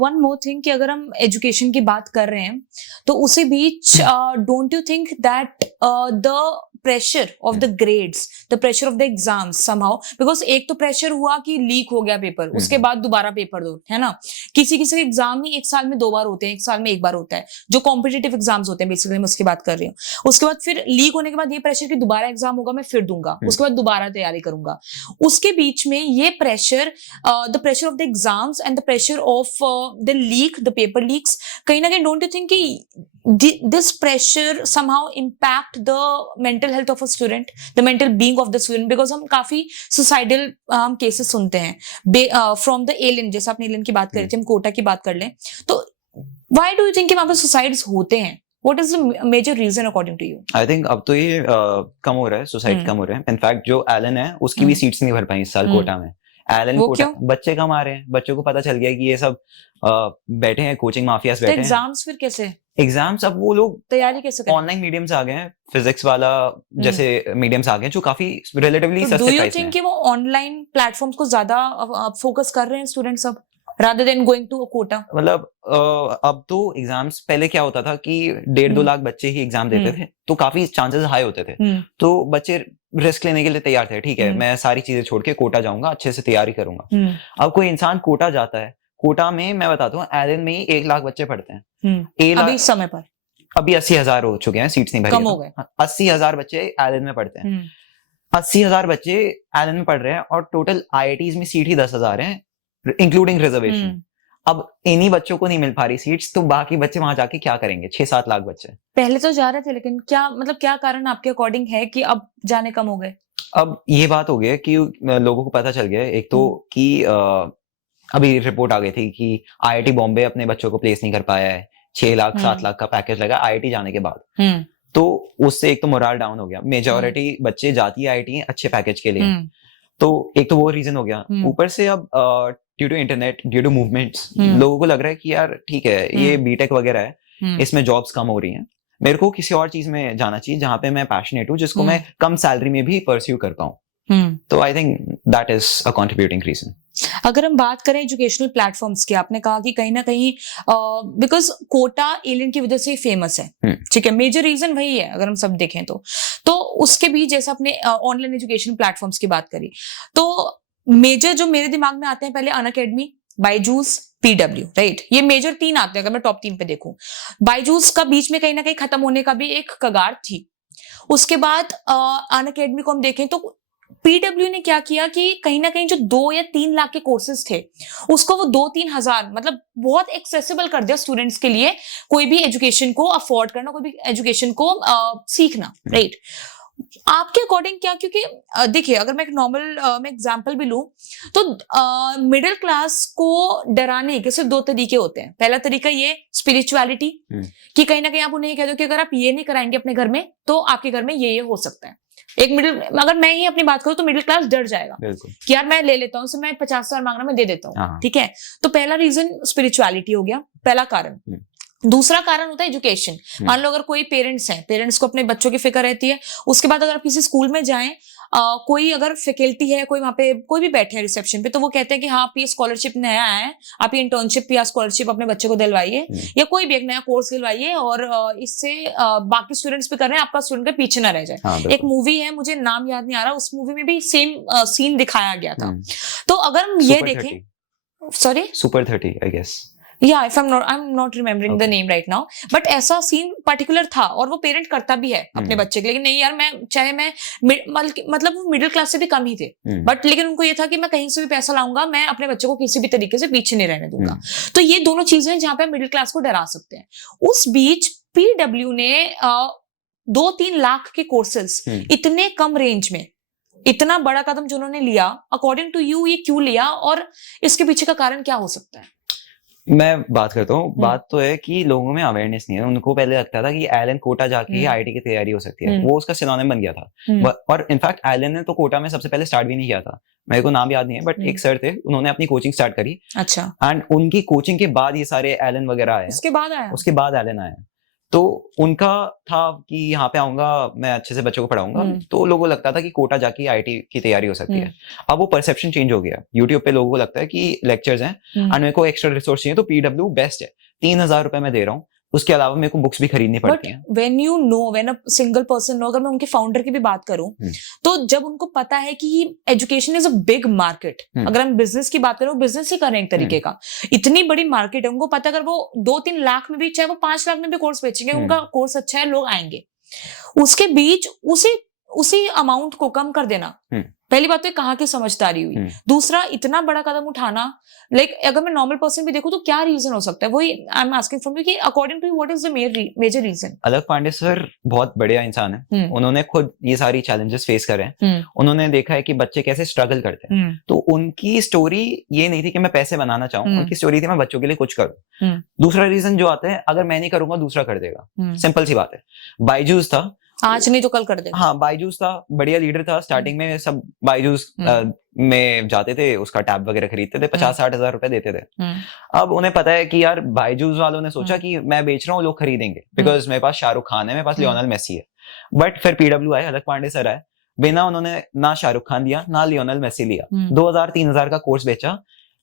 one more thing कि अगर हम एजुकेशन की बात कर रहे हैं तो उसी बीच don't you think that the pressure of the grades, the pressure of the exams somehow, because एक तो प्रेशर हुआ कि लीक हो गया पेपर, उसके बाद दोबारा पेपर दो, है ना। किसी किसी के एग्जाम ही 1 साल में 2 बार होते हैं, 1 साल में 1 बार होता है, जो कॉम्पिटिटिव एग्जाम्स होते हैं बेसिकली, मैं उसकी बात कर रही हूँ। उसके बाद फिर लीक होने के बाद ये प्रेशर कि दोबारा एग्जाम होगा, मैं फिर दूंगा, उसके बाद दोबारा तैयारी करूंगा। उसके बीच में ये pressure, the pressure of the exams and the pressure of the leak, the paper leaks, कहीं ना कहीं डोंट यू थिंक कि this pressure somehow impact the mental health of a student, the mental being of the student? Because हम काफी suicidal cases सुनते हैं from the alien, जैसे आपने alien की बात करी थी, हम कोटा की बात कर लें, तो why do you think कि वहाँ पे suicides होते हैं? What is the major reason according to you? I think अब तो ये कम हो रहा है, सुसाइड कम हो रहा है। इनफैक्ट जो एलन है उसकी भी सीट्स नहीं भर पाई इस साल कोटा में, एलन वो कोटा, क्यों? बच्चे कम आ रहे हैं, बच्चों को पता चल गया कि ये सब बैठे हैं, कोचिंग माफियाज तो बैठे हैं। एग्जाम्स फिर कैसे, एग्जाम्स अब वो लोग तैयारी कैसे करें? ऑनलाइन मीडियम्स आ गए हैं, फिजिक्स वाला जैसे मीडियम्स आ गए हैं जो काफी रिलेटिवली तो डू सस्ते यू प्राइस में थिंक हैं। कि वो ऑनलाइन प्लेटफॉर्म्स को ज्यादा फोकस कर रहे हैं स्टूडेंट्स अब, rather than going to a quota? मतलब अब तो एग्जाम्स, पहले क्या होता था कि 1.5-2 लाख बच्चे ही एग्जाम देते थे, तो काफी चांसेस हाई होते थे, तो बच्चे रिस्क लेने के लिए तैयार थे, ठीक है मैं सारी चीजें छोड़ के कोटा जाऊंगा, अच्छे से तैयारी करूंगा। अब कोई इंसान कोटा जाता है, कोटा में मैं बताता हूँ एलन में ही 1 लाख बच्चे पढ़ते हैं। अभी इस समय पर अभी 80,000 हो चुके हैं, सीट्स नहीं भरी, कम हो गए। 80,000 बच्चे एलन में पढ़ते हैं। 80,000 बच्चे एलन में पढ़ रहे हैं और टोटल आईआईटीज में सीट ही 10,000 है, इंक्लूडिंग रिजर्वेशन। अब इन्हीं बच्चों को नहीं मिल पा रही सीट्स, तो बाकी बच्चे वहां जाके क्या करेंगे? 6-7 लाख बच्चे पहले तो जा रहे थे, लेकिन क्या मतलब क्या कारण आपके अकॉर्डिंग है कि अब जाने कम हो गए? अब ये बात हो गई है कि लोगों को पता चल गया है, एक तो कि अभी रिपोर्ट आ गई थी कि आईआईटी बॉम्बे अपने बच्चों को प्लेस नहीं कर पाया है, 6 लाख 7 लाख का पैकेज लगा आईआईटी जाने के बाद। तो उससे एक तो मोरल डाउन हो गया, मेजॉरिटी बच्चे जाती है आईआईटी अच्छे पैकेज के लिए, तो एक तो वो रीजन हो गया। ऊपर से अब due to internet, due to movements, लोगों को लग रहा है कि यार ठीक है ये बीटेक वगैरह है, इसमें जॉब्स कम हो रही हैं, मेरे को किसी और चीज में जाना चाहिए जहां पे मैं पैशनेट हूँ, जिसको मैं कम सैलरी में भी परस्यू कर पाऊँ। तो I think that is a contributing reason. अगर हम बात करें एजुकेशनल प्लेटफॉर्म्स की, आपने कहा कि कहीं ना कहीं बिकॉज कोटा एलियन की वजह से फेमस है, ठीक है, मेजर रीजन वही है अगर हम सब देखें तो उसके भी जैसा आपने ऑनलाइन एजुकेशन प्लेटफॉर्म्स की बात करी, तो मेजर जो मेरे दिमाग में आते हैं पहले अनअकैडमी, बायजूस, पीडब्ल्यू, राइट, ये मेजर 3 आते हैं अगर मैं टॉप 3 पे देखूं। बायजूस का बीच में कहीं ना कहीं खत्म होने का भी एक कगार थी। उसके बाद अनअकैडमी को हम देखें तो पीडब्ल्यू ने क्या किया कि कहीं ना कहीं जो 2 या 3 लाख के कोर्सेज थे उसको वो 2-3 हजार मतलब बहुत एक्सेसिबल कर दिया स्टूडेंट्स के लिए, कोई भी एजुकेशन को अफोर्ड करना, कोई भी एजुकेशन को सीखना, राइट। आपके अकॉर्डिंग क्या, क्योंकि देखिए अगर मैं एक नॉर्मल मैं एग्जांपल भी लूं तो मिडिल क्लास को डराने के सिर्फ 2 तरीके होते हैं। पहला तरीका ये स्पिरिचुअलिटी, कि कहीं ना कहीं आप उन्हें कह दो कि अगर आप ये नहीं कराएंगे अपने घर में तो आपके घर में ये हो सकता है। एक मिडिल, अगर मैं ही अपनी बात करूं तो मिडिल क्लास डर जाएगा कि यार मैं ले लेता हूं, उससे मैं 50,000 मांगना मैं दे देता हूं, ठीक है। तो पहला रीजन स्पिरिचुअलिटी हो गया, पहला कारण। दूसरा कारण होता है एजुकेशन। मान लो अगर कोई पेरेंट्स हैं, पेरेंट्स को अपने बच्चों की फिक्र रहती है, उसके बाद अगर आप किसी स्कूल में जाएं, कोई अगर फैकल्टी है, कोई वहां पे कोई भी बैठे हैं रिसेप्शन पे, तो वो कहते हैं कि हाँ आप ये स्कॉलरशिप नया आया है, आप ये इंटर्नशिप या स्कॉलरशिप अपने बच्चे को दिलवाइए, या कोई भी एक नया कोर्स दिलवाइए और इससे बाकी स्टूडेंट्स भी कर रहे हैं, आपका स्टूडेंट के पीछे ना रह जाए। एक मूवी है, मुझे नाम याद नहीं आ रहा, उस मूवी में भी सेम सीन दिखाया गया था। तो अगर हम ये देखें, सॉरी सुपर 30 आई गेस, या if I'm not remembering the name right now, but ऐसा सीन पर्टिकुलर था और वो पेरेंट करता भी है अपने बच्चे के लिए, लेकिन नहीं यार मैं चाहे मैं मतलब वो मिडिल क्लास से भी कम ही थे, बट लेकिन उनको ये था कि मैं कहीं से भी पैसा लाऊंगा, मैं अपने बच्चे को किसी भी तरीके से पीछे नहीं रहने दूंगा। तो ये दोनों चीजें हैं जहां पे मिडिल क्लास को डरा सकते हैं। उस बीच पीडब्ल्यू ने 2-3 लाख के कोर्सेज इतने कम रेंज में, इतना बड़ा कदम जो उन्होंने लिया, अकॉर्डिंग टू यू ये क्यों लिया और इसके पीछे का कारण क्या हो सकता है? मैं बात करता हूँ। बात तो है कि लोगों में अवेयरनेस नहीं है। उनको पहले लगता था कि एलन कोटा जाके ही आईआईटी की तैयारी हो सकती है, वो उसका सिनोनिम बन गया था। और इनफैक्ट एलन ने तो कोटा में सबसे पहले स्टार्ट भी नहीं किया था, मेरे को नाम याद नहीं है, बट एक सर थे, उन्होंने अपनी कोचिंग स्टार्ट करी। अच्छा। एंड उनकी कोचिंग के बाद ये सारे एलन वगैरह आए, उसके बाद एलन आया। तो उनका था कि यहाँ पे आऊंगा मैं अच्छे से बच्चों को पढ़ाऊंगा, तो लोगों को लगता था कि कोटा जाके आईआईटी की तैयारी हो सकती है। अब वो परसेप्शन चेंज हो गया, यूट्यूब पे लोगों को लगता है कि लेक्चर्स हैं एंड मेरे को एक्स्ट्रा रिसोर्स चाहिए, तो पीडब्ल्यू बेस्ट है। 3,000 रुपए मैं दे रहा हूँ, उसके अलावा मेरे को बुक्स भी खरीदनी पड़ती हैं। When you know, when a single person know, अगर मैं उनके फाउंडर की भी बात करूं, तो जब उनको पता है कि education is a big market, अगर हम बिजनेस की बात करें, बिजनेस ही कर रहे हैं एक तरीके का, इतनी बड़ी मार्केट है, उनको पता है अगर वो 2-3 लाख में भी, चाहे वो 5 लाख में भी कोर्स बेचेंगे, उनका कोर्स अच्छा है, लोग आएंगे। उसके बीच उसी अमाउंट को कम कर देना, पहली बात तो कहाँ की समझदारी हुई। दूसरा, इतना बड़ा कदम उठाना, लाइक अगर मैं नॉर्मल पर्सन भी देखूं तो क्या रीजन हो सकता है? वही I am asking from you कि according to what is the major reason? Alakh Pandey sir बहुत बढ़िया इंसान है, उन्होंने खुद ये सारी चैलेंजेस फेस करे हैं, उन्होंने देखा है कि बच्चे कैसे स्ट्रगल करते हैं। तो उनकी स्टोरी ये नहीं थी कि मैं पैसे बनाना चाहूँ, उनकी स्टोरी थी मैं बच्चों के लिए कुछ करूँ। दूसरा रीजन जो आता है, अगर मैं नहीं करूंगा दूसरा कर देगा, सिंपल सी बात है। बायजूस था, आज नहीं तो कल कर देगा। हाँ, बायजूस था, बढ़िया लीडर था, स्टार्टिंग में सब बायजूस में जाते थे, उसका टैब वगैरह खरीदते थे, 50-60 हजार रुपए देते थे। अब उन्हें पता है कि यार बायजूस वालों ने सोचा कि मैं बेच रहा हूँ, लोग खरीदेंगे, बिकॉज मेरे पास शाहरुख खान है, मेरे पास लियोनल मेसी है। बट फिर पीडब्ल्यू आए, अलग पांडे सर आए, बिना उन्होंने ना शाहरुख खान दिया ना लियोनल मेसी लिया, 2000-3000 का कोर्स बेचा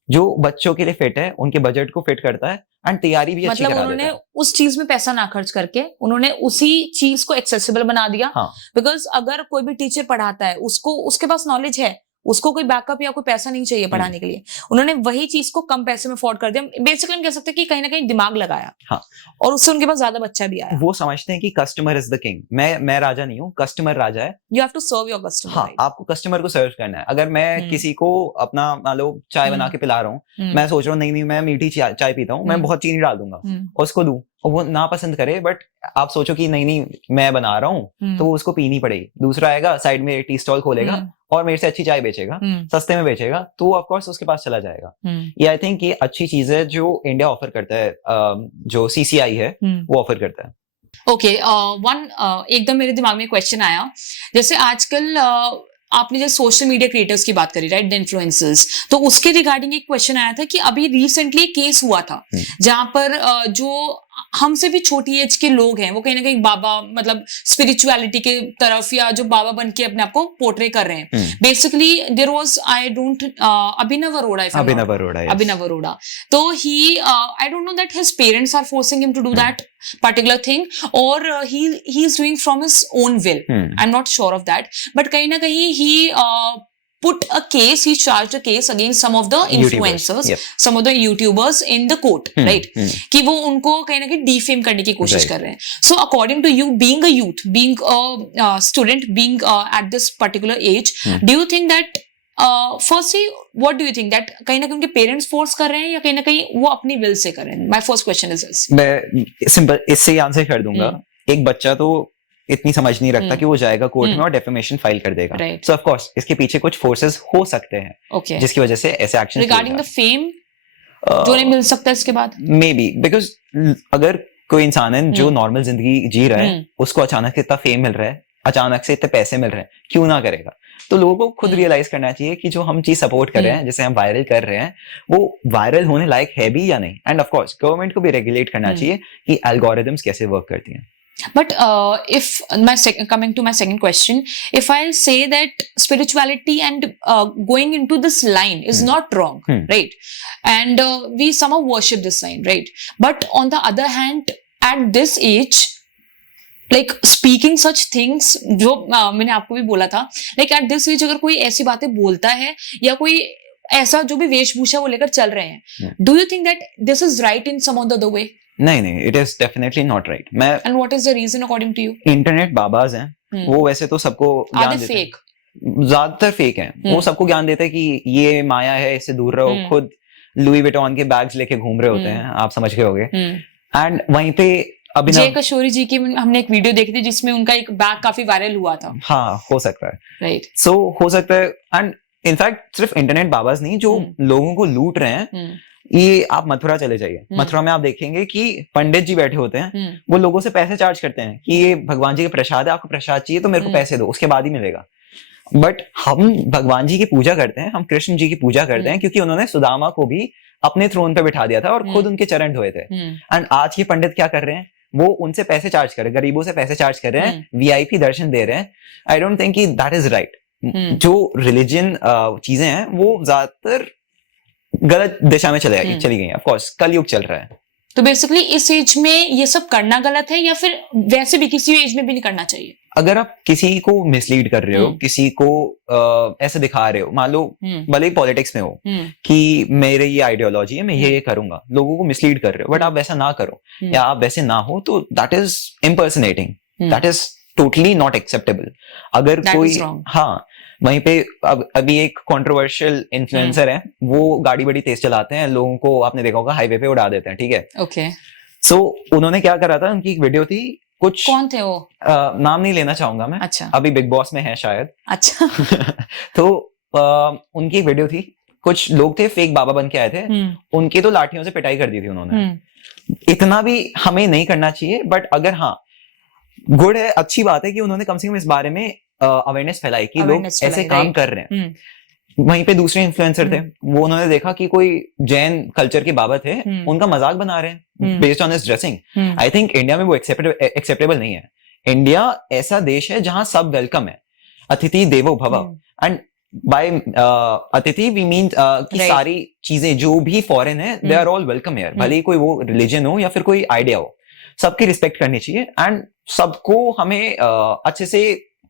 जो बच्चों के लिए फिट है, उनके बजट को फिट करता है, एंड तैयारी भी अच्छी मतलब करा उन्होंने देता है। उस चीज में पैसा ना खर्च करके उन्होंने उसी चीज को एक्सेसिबल बना दिया। हाँ। बिकॉज अगर कोई भी टीचर पढ़ाता है, उसको उसके पास नॉलेज है, उसको कोई बैकअप या कोई पैसा नहीं चाहिए पढ़ाने के लिए, उन्होंने वही चीज को कम पैसे में अफोर्ड कर दिया। बेसिकली हम कह सकते हैं कि कहीं ना कहीं दिमाग लगाया। हाँ। और उससे उनके पास ज्यादा बच्चा भी आया। वो समझते हैं कि कस्टमर इज द किंग, मैं राजा नहीं हूँ, कस्टमर राजा है। You have to serve your customer. हाँ, आपको कस्टमर को सर्व करना है। अगर मैं किसी को अपना मान लो चाय बना के पिला रहा हूँ, मैं सोच रहा हूँ नहीं मैं मीठी चाय पीता हूँ, मैं बहुत चीनी डाल दूंगा और उसको दूं, और वो ना पसंद करे, बट आप सोचो कि नहीं मैं बना रहा हूँ तो वो उसको पीनी पड़ेगी। दूसरा आएगा साइड में टी स्टॉल खोलेगा और मेरे से अच्छी चाय बेचेगा, सस्ते में बेचेगा, तो ऑफ कोर्स उसके पास चला जाएगा। ये आई थिंक ये अच्छी चीज है जो इंडिया ऑफर करता है, जो सीसीआई है वो ऑफर करता है। ओके, एकदम मेरे दिमाग में क्वेश्चन आया, जैसे आजकल आपने जो सोशल मीडिया क्रिएटर्स की बात करी, राइट, द इन्फ्लुएंसर्स, तो उसके रिगार्डिंग एक क्वेश्चन आया था कि अभी रिसेंटली केस हुआ था जहां पर जो हमसे भी छोटी एज के लोग हैं वो कहीं ना कहीं बाबा, मतलब स्पिरिचुअलिटी के तरफ, या जो बाबा बन के अपने आप को पोर्ट्रे कर रहे हैं। Basically there was, I don't, Abhinav Arora, तो ही, I don't know that his parents are forcing him to do that particular thing, or he is doing from his own will. I'm not sure of that, but kahin na kahin he he charged a case against some of the influencers, some of the YouTubers in the court, right, कि वो उनको कहीं ना कहीं defame करने की कोशिश कर रहे हैं। So according to you, being a youth, being a student, being at this particular age, do you think that firstly, what do you think that कहीं ना कहीं उनके पेरेंट्स फोर्स कर रहे हैं या कहीं ना कहीं वो अपनी विल से कर रहे हैं? My first question is this. मैं सिंपल इससे ही आंसर कर दूंगा। एक बच्चा तो इतनी समझ नहीं रखता कि वो जाएगा कोर्ट में और डेफेमेशन फाइल कर देगा। सो ऑफ कोर्स इसके पीछे कुछ फोर्सेस हो सकते हैं जिसकी वजह से ऐसे एक्शन रिगार्डिंग द फेम जो नहीं मिल सकता इसके बाद, मे बी बिकॉज अगर कोई इंसान है जो नॉर्मल जिंदगी जी रहा है, उसको अचानक से इतना फेम मिल रहा है, अचानक से इतने पैसे मिल रहे हैं, क्यों ना करेगा? तो लोगों को खुद रियलाइज करना चाहिए कि जो हम चीज सपोर्ट कर रहे हैं, जैसे हम वायरल कर रहे हैं, वो वायरल होने लायक है भी या नहीं। एंड ऑफ कोर्स गवर्नमेंट को भी रेगुलेट करना चाहिए कि एल्गोरिथम्स कैसे वर्क करती हैं। But if coming to my second question, if I say that spirituality and going into this line is not wrong, right? And we somehow worship this line, right? But on the other hand, at this age, like speaking such things, जो मैंने आपको भी बोला था, like at this age अगर कोई ऐसी बातें बोलता है या कोई ऐसा जो भी वेशभूषा वो लेकर चल रहे हैं, do you think that this is right in some other way? नहीं, it is definitely not right. And what is the reason according to you? Internet babas हैं, वो वैसे तो सबको ज्ञान देते हैं, ज्यादातर फेक हैं, वो सबको ज्ञान देते हैं कि ये माया है, इससे दूर रहो, खुद लुई विटॉन के बैग्स लेके घूम रहे होते हैं, आप समझ गए होंगे। एंड वहीं पे जय किशोरी जी की हमने एक वीडियो देखी थी जिसमें उनका एक बैग काफी वायरल हुआ था। हाँ, हो सकता है, राइट। सो हो सकता है। एंड इनफैक्ट सिर्फ इंटरनेट बाबाज नहीं, जो लोगों को लूट रहे हैं, ये आप मथुरा चले जाइए, मथुरा में आप देखेंगे कि पंडित जी बैठे होते हैं, वो लोगों से पैसे चार्ज करते हैं कि ये भगवान जी का प्रसाद है, आपको प्रसाद चाहिए तो मेरे को पैसे दो, उसके बाद ही मिलेगा। बट हम भगवान जी की पूजा करते हैं, हम कृष्ण जी की पूजा करते हैं क्योंकि उन्होंने सुदामा को भी अपने थ्रोन पे बिठा दिया था और खुद उनके चरण धोए थे। एंड आज के पंडित क्या कर रहे हैं, वो उनसे पैसे चार्ज कर रहे हैं, गरीबों से पैसे चार्ज कर रहे हैं, वीआईपी दर्शन दे रहे हैं। आई डोंट थिंक कि दैट इज राइट। जो रिलीजन चीजें हैं वो ज्यादातर गलत दिशा में चली गई हैं। ऑफ कोर्स कलयुग चल रहा है, तो बेसिकली इस एज में ये सब करना गलत है या फिर वैसे भी किसी एज में भी नहीं करना चाहिए? अगर आप किसी को मिसलीड कर रहे हो, किसी को ऐसे दिखा रहे हो, मान लो भले ही पॉलिटिक्स में हो कि मेरे ये आइडियोलॉजी है, मैं ये करूंगा, लोगों को मिसलीड कर रहे हो, बट आप वैसा ना करो या आप वैसे ना हो, तो that is impersonating, that is totally not acceptable. अगर कोई, हाँ, वहीं पे अभी एक कंट्रोवर्शियल इन्फ्लुएंसर है, वो गाड़ी बड़ी तेज चलाते हैं, लोगों को आपने देखा होगा हाईवे पे उड़ा देते हैं, ठीक है? ओके। सो उन्होंने क्या करा था, उनकी एक वीडियो थी, कुछ, कौन थे वो? नाम नहीं लेना चाहूंगा मैं। अच्छा। अभी बिग बॉस में है शायद। अच्छा। तो उनकी एक वीडियो थी, कुछ लोग थे फेक बाबा बन के आए थे, उनकी तो लाठियों से पिटाई कर दी थी उन्होंने। इतना भी हमें नहीं करना चाहिए, बट अगर हाँ गुड है, अच्छी बात है कि उन्होंने कम से कम इस बारे में अवेयरनेस फैलाई कि लोग ऐसे काम कर रहे हैं। वहीं पे दूसरे इन्फ्लुएंसर थे, वो उन्होंने देखा कि कोई जैन कल्चर के बाबा थे, उनका मजाक बना रहे हैं based on his dressing. I think India में वो एक्सेप्टेबल नहीं है। इंडिया ऐसा देश है जहां सब वेलकम है, अतिथि देवो भव, एंड बाय अतिथि वी मीन कि सारी चीजें जो भी फॉरेन है they are all welcome here, भले ही कोई वो रिलीजन हो या फिर कोई आइडिया हो, सबकी रिस्पेक्ट करनी चाहिए एंड सबको हमें अच्छे से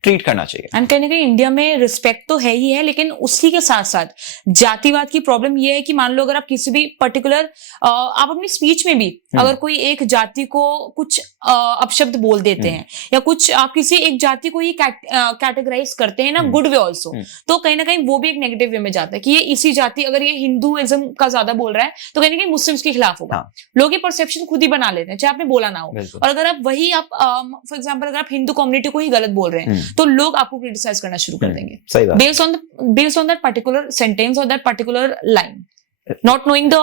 ट्रीट करना चाहिए। एंड कहीं ना कहीं इंडिया में रिस्पेक्ट तो है ही है, लेकिन उसी के साथ साथ जातिवाद की प्रॉब्लम ये है कि मान लो अगर आप किसी भी पर्टिकुलर आप अपनी स्पीच में भी अगर कोई एक जाति को कुछ अपशब्द बोल देते हैं या कुछ आप किसी एक जाति को ही कैटेगराइज करते हैं ना गुड वे ऑल्सो, तो कहीं ना कहीं वो भी एक नेगेटिव वे में जाता है कि ये इसी जाति, अगर ये हिंदुइज्म का ज्यादा बोल रहा है तो कहीं ना कहीं मुस्लिम्स के खिलाफ होगा। लोग ये परसेप्शन खुद ही बना लेते हैं चाहे आपने बोला ना हो। और अगर आप वही आप फॉर एग्जाम्पल अगर आप हिंदू कम्युनिटी को ही गलत बोल रहे हैं तो लोग आपको क्रिटिसाइज करना शुरू कर देंगे based on that particular sentence और that particular line, not knowing the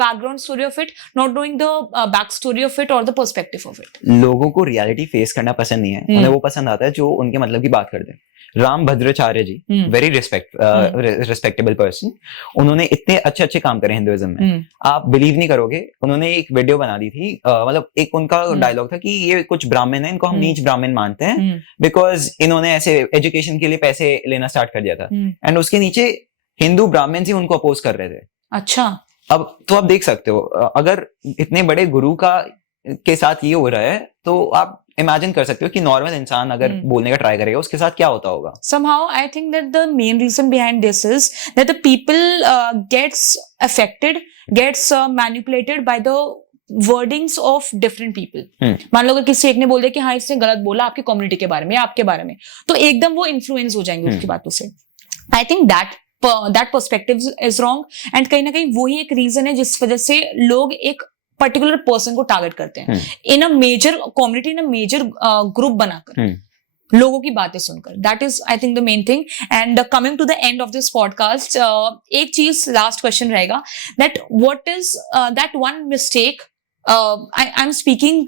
background story of it, not knowing the backstory of it or the perspective of it. लोगों को रियलिटी फेस करना पसंद नहीं है, उन्हें वो पसंद आता है जो उनके मतलब की बात करते हैं। राम भद्राचार्य जी, वेरी रिस्पेक्टेबल पर्सन, उन्होंने इतने अच्छे अच्छे काम करे हिंदुइज्म में, आप बिलीव नहीं करोगे। उन्होंने एक वीडियो बना दी थी, मतलब एक उनका डायलॉग था कि ये कुछ ब्राह्मण है, इनको हम नीच ब्राह्मण मानते हैं बिकॉज इन्होंने ऐसे एजुकेशन के लिए पैसे लेना स्टार्ट कर दिया था, एंड उसके नीचे हिंदू ब्राह्मण ही उनको अपोज कर रहे थे। अच्छा, अब तो आप देख सकते हो अगर इतने बड़े गुरु के साथ ये हो रहा है तो आप इमेजिन कर सकते हो कि नॉर्मल इंसान अगर बोलने का ट्राई करेगा उसके साथ क्या होता होगा। Somehow I think that the main reason behind this is that the people gets affected, gets manipulated by the wordings of different people. मान लो अगर किसी एक ने बोल दिया कि हाँ इसने गलत बोला आपकी कम्युनिटी के बारे में, आपके बारे में, तो एकदम वो इन्फ्लुएंस हो जाएंगे उसकी बातों से। I think that perspective is wrong, and कहीं ना कहीं वही एक रीजन है जिस वजह से लोग एक पर्टिकुलर पर्सन को टारगेट करते हैं in a major community, in a major group बनाकर लोगों की बातें सुनकर। That is I think the main thing. And coming to the end of this podcast, एक चीज लास्ट क्वेश्चन रहेगा, that what is that one mistake, I'm speaking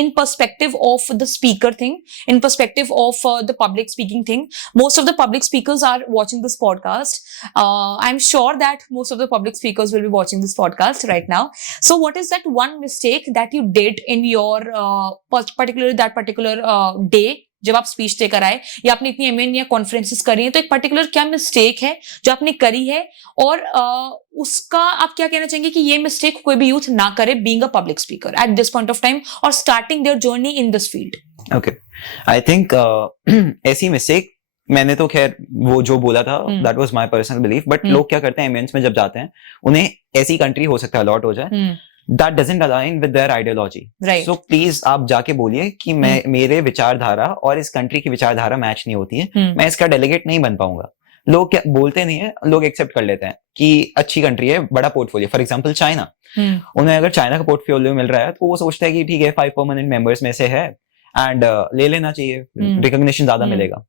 in perspective of the speaker thing, in perspective of the public speaking thing. Most of the public speakers are watching this podcast. I'm sure that most of the public speakers will be watching this podcast right now. So what is that one mistake that you did in your that particular day जब आप speech देकर आए या आपने इतनी MN या conferences करी है, तो एक पर्टिकुलर क्या मिस्टेक है जो आपने करी है और उसका आप क्या कहना चाहेंगे कि ये मिस्टेक कोई भी यूथ ना करे being a public speaker at this point of time और starting their journey in this field? Okay, I think ऐसी मिस्टेक मैंने तो खैर वो जो बोला था that was my personal belief, but लोग क्या करते हैं एमएन्स में जब जाते हैं उन्हें ऐसी कंट्री हो सकता है अलॉट हो जाए that doesn't align with their ideology. Right. So please आप जाके बोलिए कि मैं मेरे विचारधारा और इस कंट्री की विचारधारा मैच नहीं होती है, मैं इसका डेलीगेट नहीं बन पाऊंगा। लोग क्या बोलते नहीं है, लोग एक्सेप्ट कर लेते हैं कि अच्छी कंट्री है, बड़ा पोर्टफोलियो। फॉर एग्जांपल चाइना, उन्हें अगर चाइना का पोर्टफोलियो मिल रहा है तो वो सोचता है कि ठीक है 5 परमानेंट मेंबर्स में से है एंड ले लेना चाहिए, रिकॉग्निशन ज्यादा मिलेगा।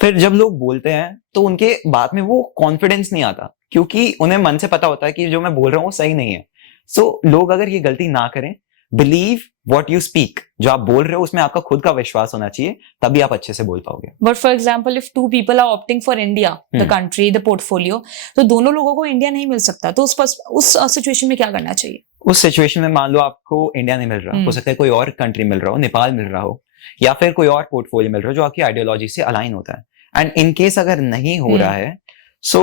फिर जब लोग बोलते हैं तो उनके बात में वो कॉन्फिडेंस नहीं आता, क्योंकि उन्हें मन से पता होता है कि जो मैं बोल रहा हूँ वो सही नहीं है। So, लोग अगर ये गलती ना करें, बिलीव व्हाट यू स्पीक, जो आप बोल रहे हो उसमें आपका खुद का विश्वास होना चाहिए, तभी आप अच्छे से बोल पाओगे। But for example if 2 people are opting for India, the country, the portfolio, तो दोनों लोगों को इंडिया नहीं मिल सकता, तो उस सिचुएशन में क्या करना चाहिए? उस सिचुएशन में मान लो आपको इंडिया नहीं मिल रहा, हो सकता है कोई और कंट्री मिल रहा हो, नेपाल मिल रहा हो, या फिर कोई और पोर्टफोलियो मिल रहा हो जो आपकी आइडियोलॉजी से अलाइन होता है। एंड इन केस अगर नहीं हो रहा है so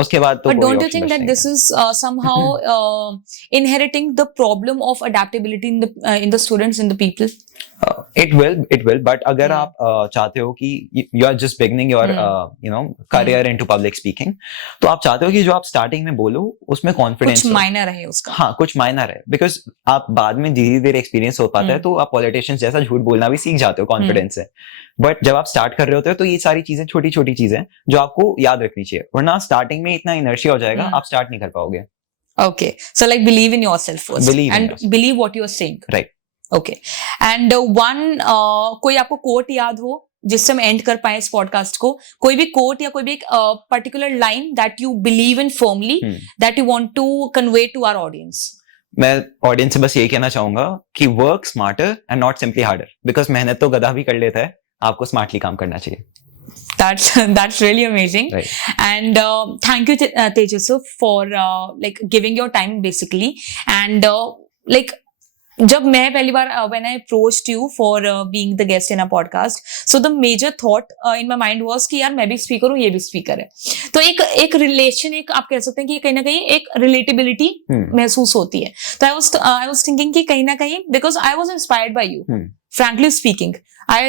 उसके बाद तो but don't you think that this is somehow inheriting the problem of adaptability in the students, in the people? It will but अगर आप चाहते हो कि you are just beginning your career into public speaking, तो आप चाहते हो कि जो आप स्टार्टिंग में बोलो उसमें कॉन्फिडेंस कुछ मायना रहे उसका। हाँ, कुछ मायना रहे, बिकॉज आप बाद में धीरे धीरे एक्सपीरियंस हो पाता है तो आप पॉलिटिशियंस जैसा झूठ बोलना भी सीख जाते हो कॉन्फिडेंस से। बट जब आप स्टार्ट कर रहे होते हो तो ये सारी चीजें छोटी छोटी चीजें जो आपको याद रखनी चाहिए, वरना स्टार्टिंग में इतना इनर्शिया हो जाएगा आप स्टार्ट नहीं कर पाओगे। Okay, so like believe in yourself first and believe what you are saying. Right. Okay, and one कोई आपको कोट याद हो जिससे हम एंड कर पाए इस पॉडकास्ट को, कोई भी कोट या कोई भी एक particular line that you believe in firmly that you want to convey to our audience? मैं ऑडियंस से बस यही कहना चाहूंगा कि work smarter and not simply harder, because मेहनत तो गधा भी कर लेता है, आपको स्मार्टली काम करना चाहिए। That's really amazing. Right. And thank you, Tejas, for like giving your time basically. And like जब मैं पहली बार when I approached you for being the guest in a podcast, so the major thought in my mind was कि यार मैं भी speaker हूँ, ये भी स्पीकर है, तो एक रिलेशन, एक आप कह सकते हैं कि कहीं ना कहीं एक रिलेटेबिलिटी महसूस होती है. तो I was thinking कि कहीं ना कहीं because I was inspired by you. Frankly speaking, I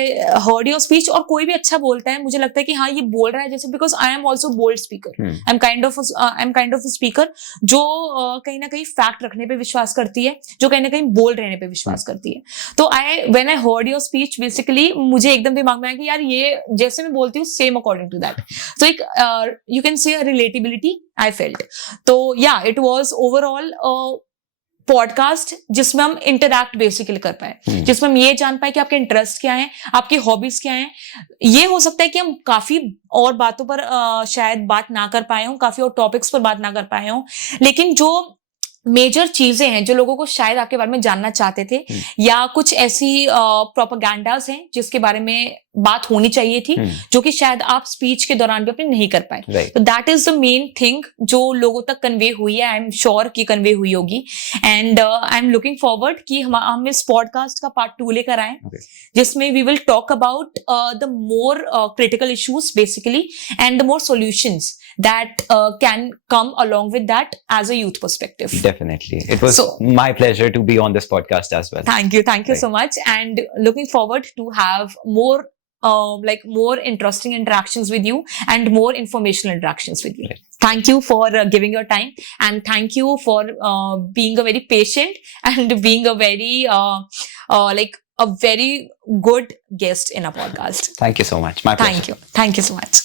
heard your speech और कोई भी अच्छा बोलता है, मुझे लगता है कि हाँ ये बोल रहा है जैसे, because I am also bold speaker. I'm kind of a speaker जो कहीं ना कहीं फैक्ट रखने पे विश्वास करती है, जो कहीं ना कहीं बोल रहने पे विश्वास करती है. तो when I heard your speech basically मुझे एकदम दिमाग में आया कि यार ये जैसे मैं बोलती हूँ same according to that. So एक you can say a relatability I felt. तो yeah, it was overall podcast जिसमें हम इंटरैक्ट बेसिकली कर पाए, जिसमें हम ये जान पाए कि आपके इंटरेस्ट क्या हैं, आपकी हॉबीज क्या हैं. ये हो सकता है कि हम काफी और बातों पर शायद बात ना कर पाए हों, काफी और टॉपिक्स पर बात ना कर पाए हों, लेकिन जो मेजर चीजें हैं जो लोगों को शायद आपके बारे में जानना चाहते थे, या कुछ ऐसी प्रोपेगेंडास हैं जिसके बारे में बात होनी चाहिए थी, जो कि शायद आप स्पीच के दौरान भी अपने नहीं कर पाए. तो that is the main thing जो लोगों तक कन्वे हुई है. आई एम श्योर कि कन्वे हुई होगी. And I am looking forward कि हम इस पॉडकास्ट का पार्ट 2 लेकर आए, जिसमें we will talk about the more critical issues basically and the more solutions that can come along with that as a youth perspective. Definitely. It was my pleasure to be on this podcast as well. Thank you so much, and looking forward to have more more interesting interactions with you and more informational interactions with you. Right. Thank you for giving your time, and thank you for being a very patient and being a very a very good guest in a podcast. Thank you so much. My pleasure. Thank you so much.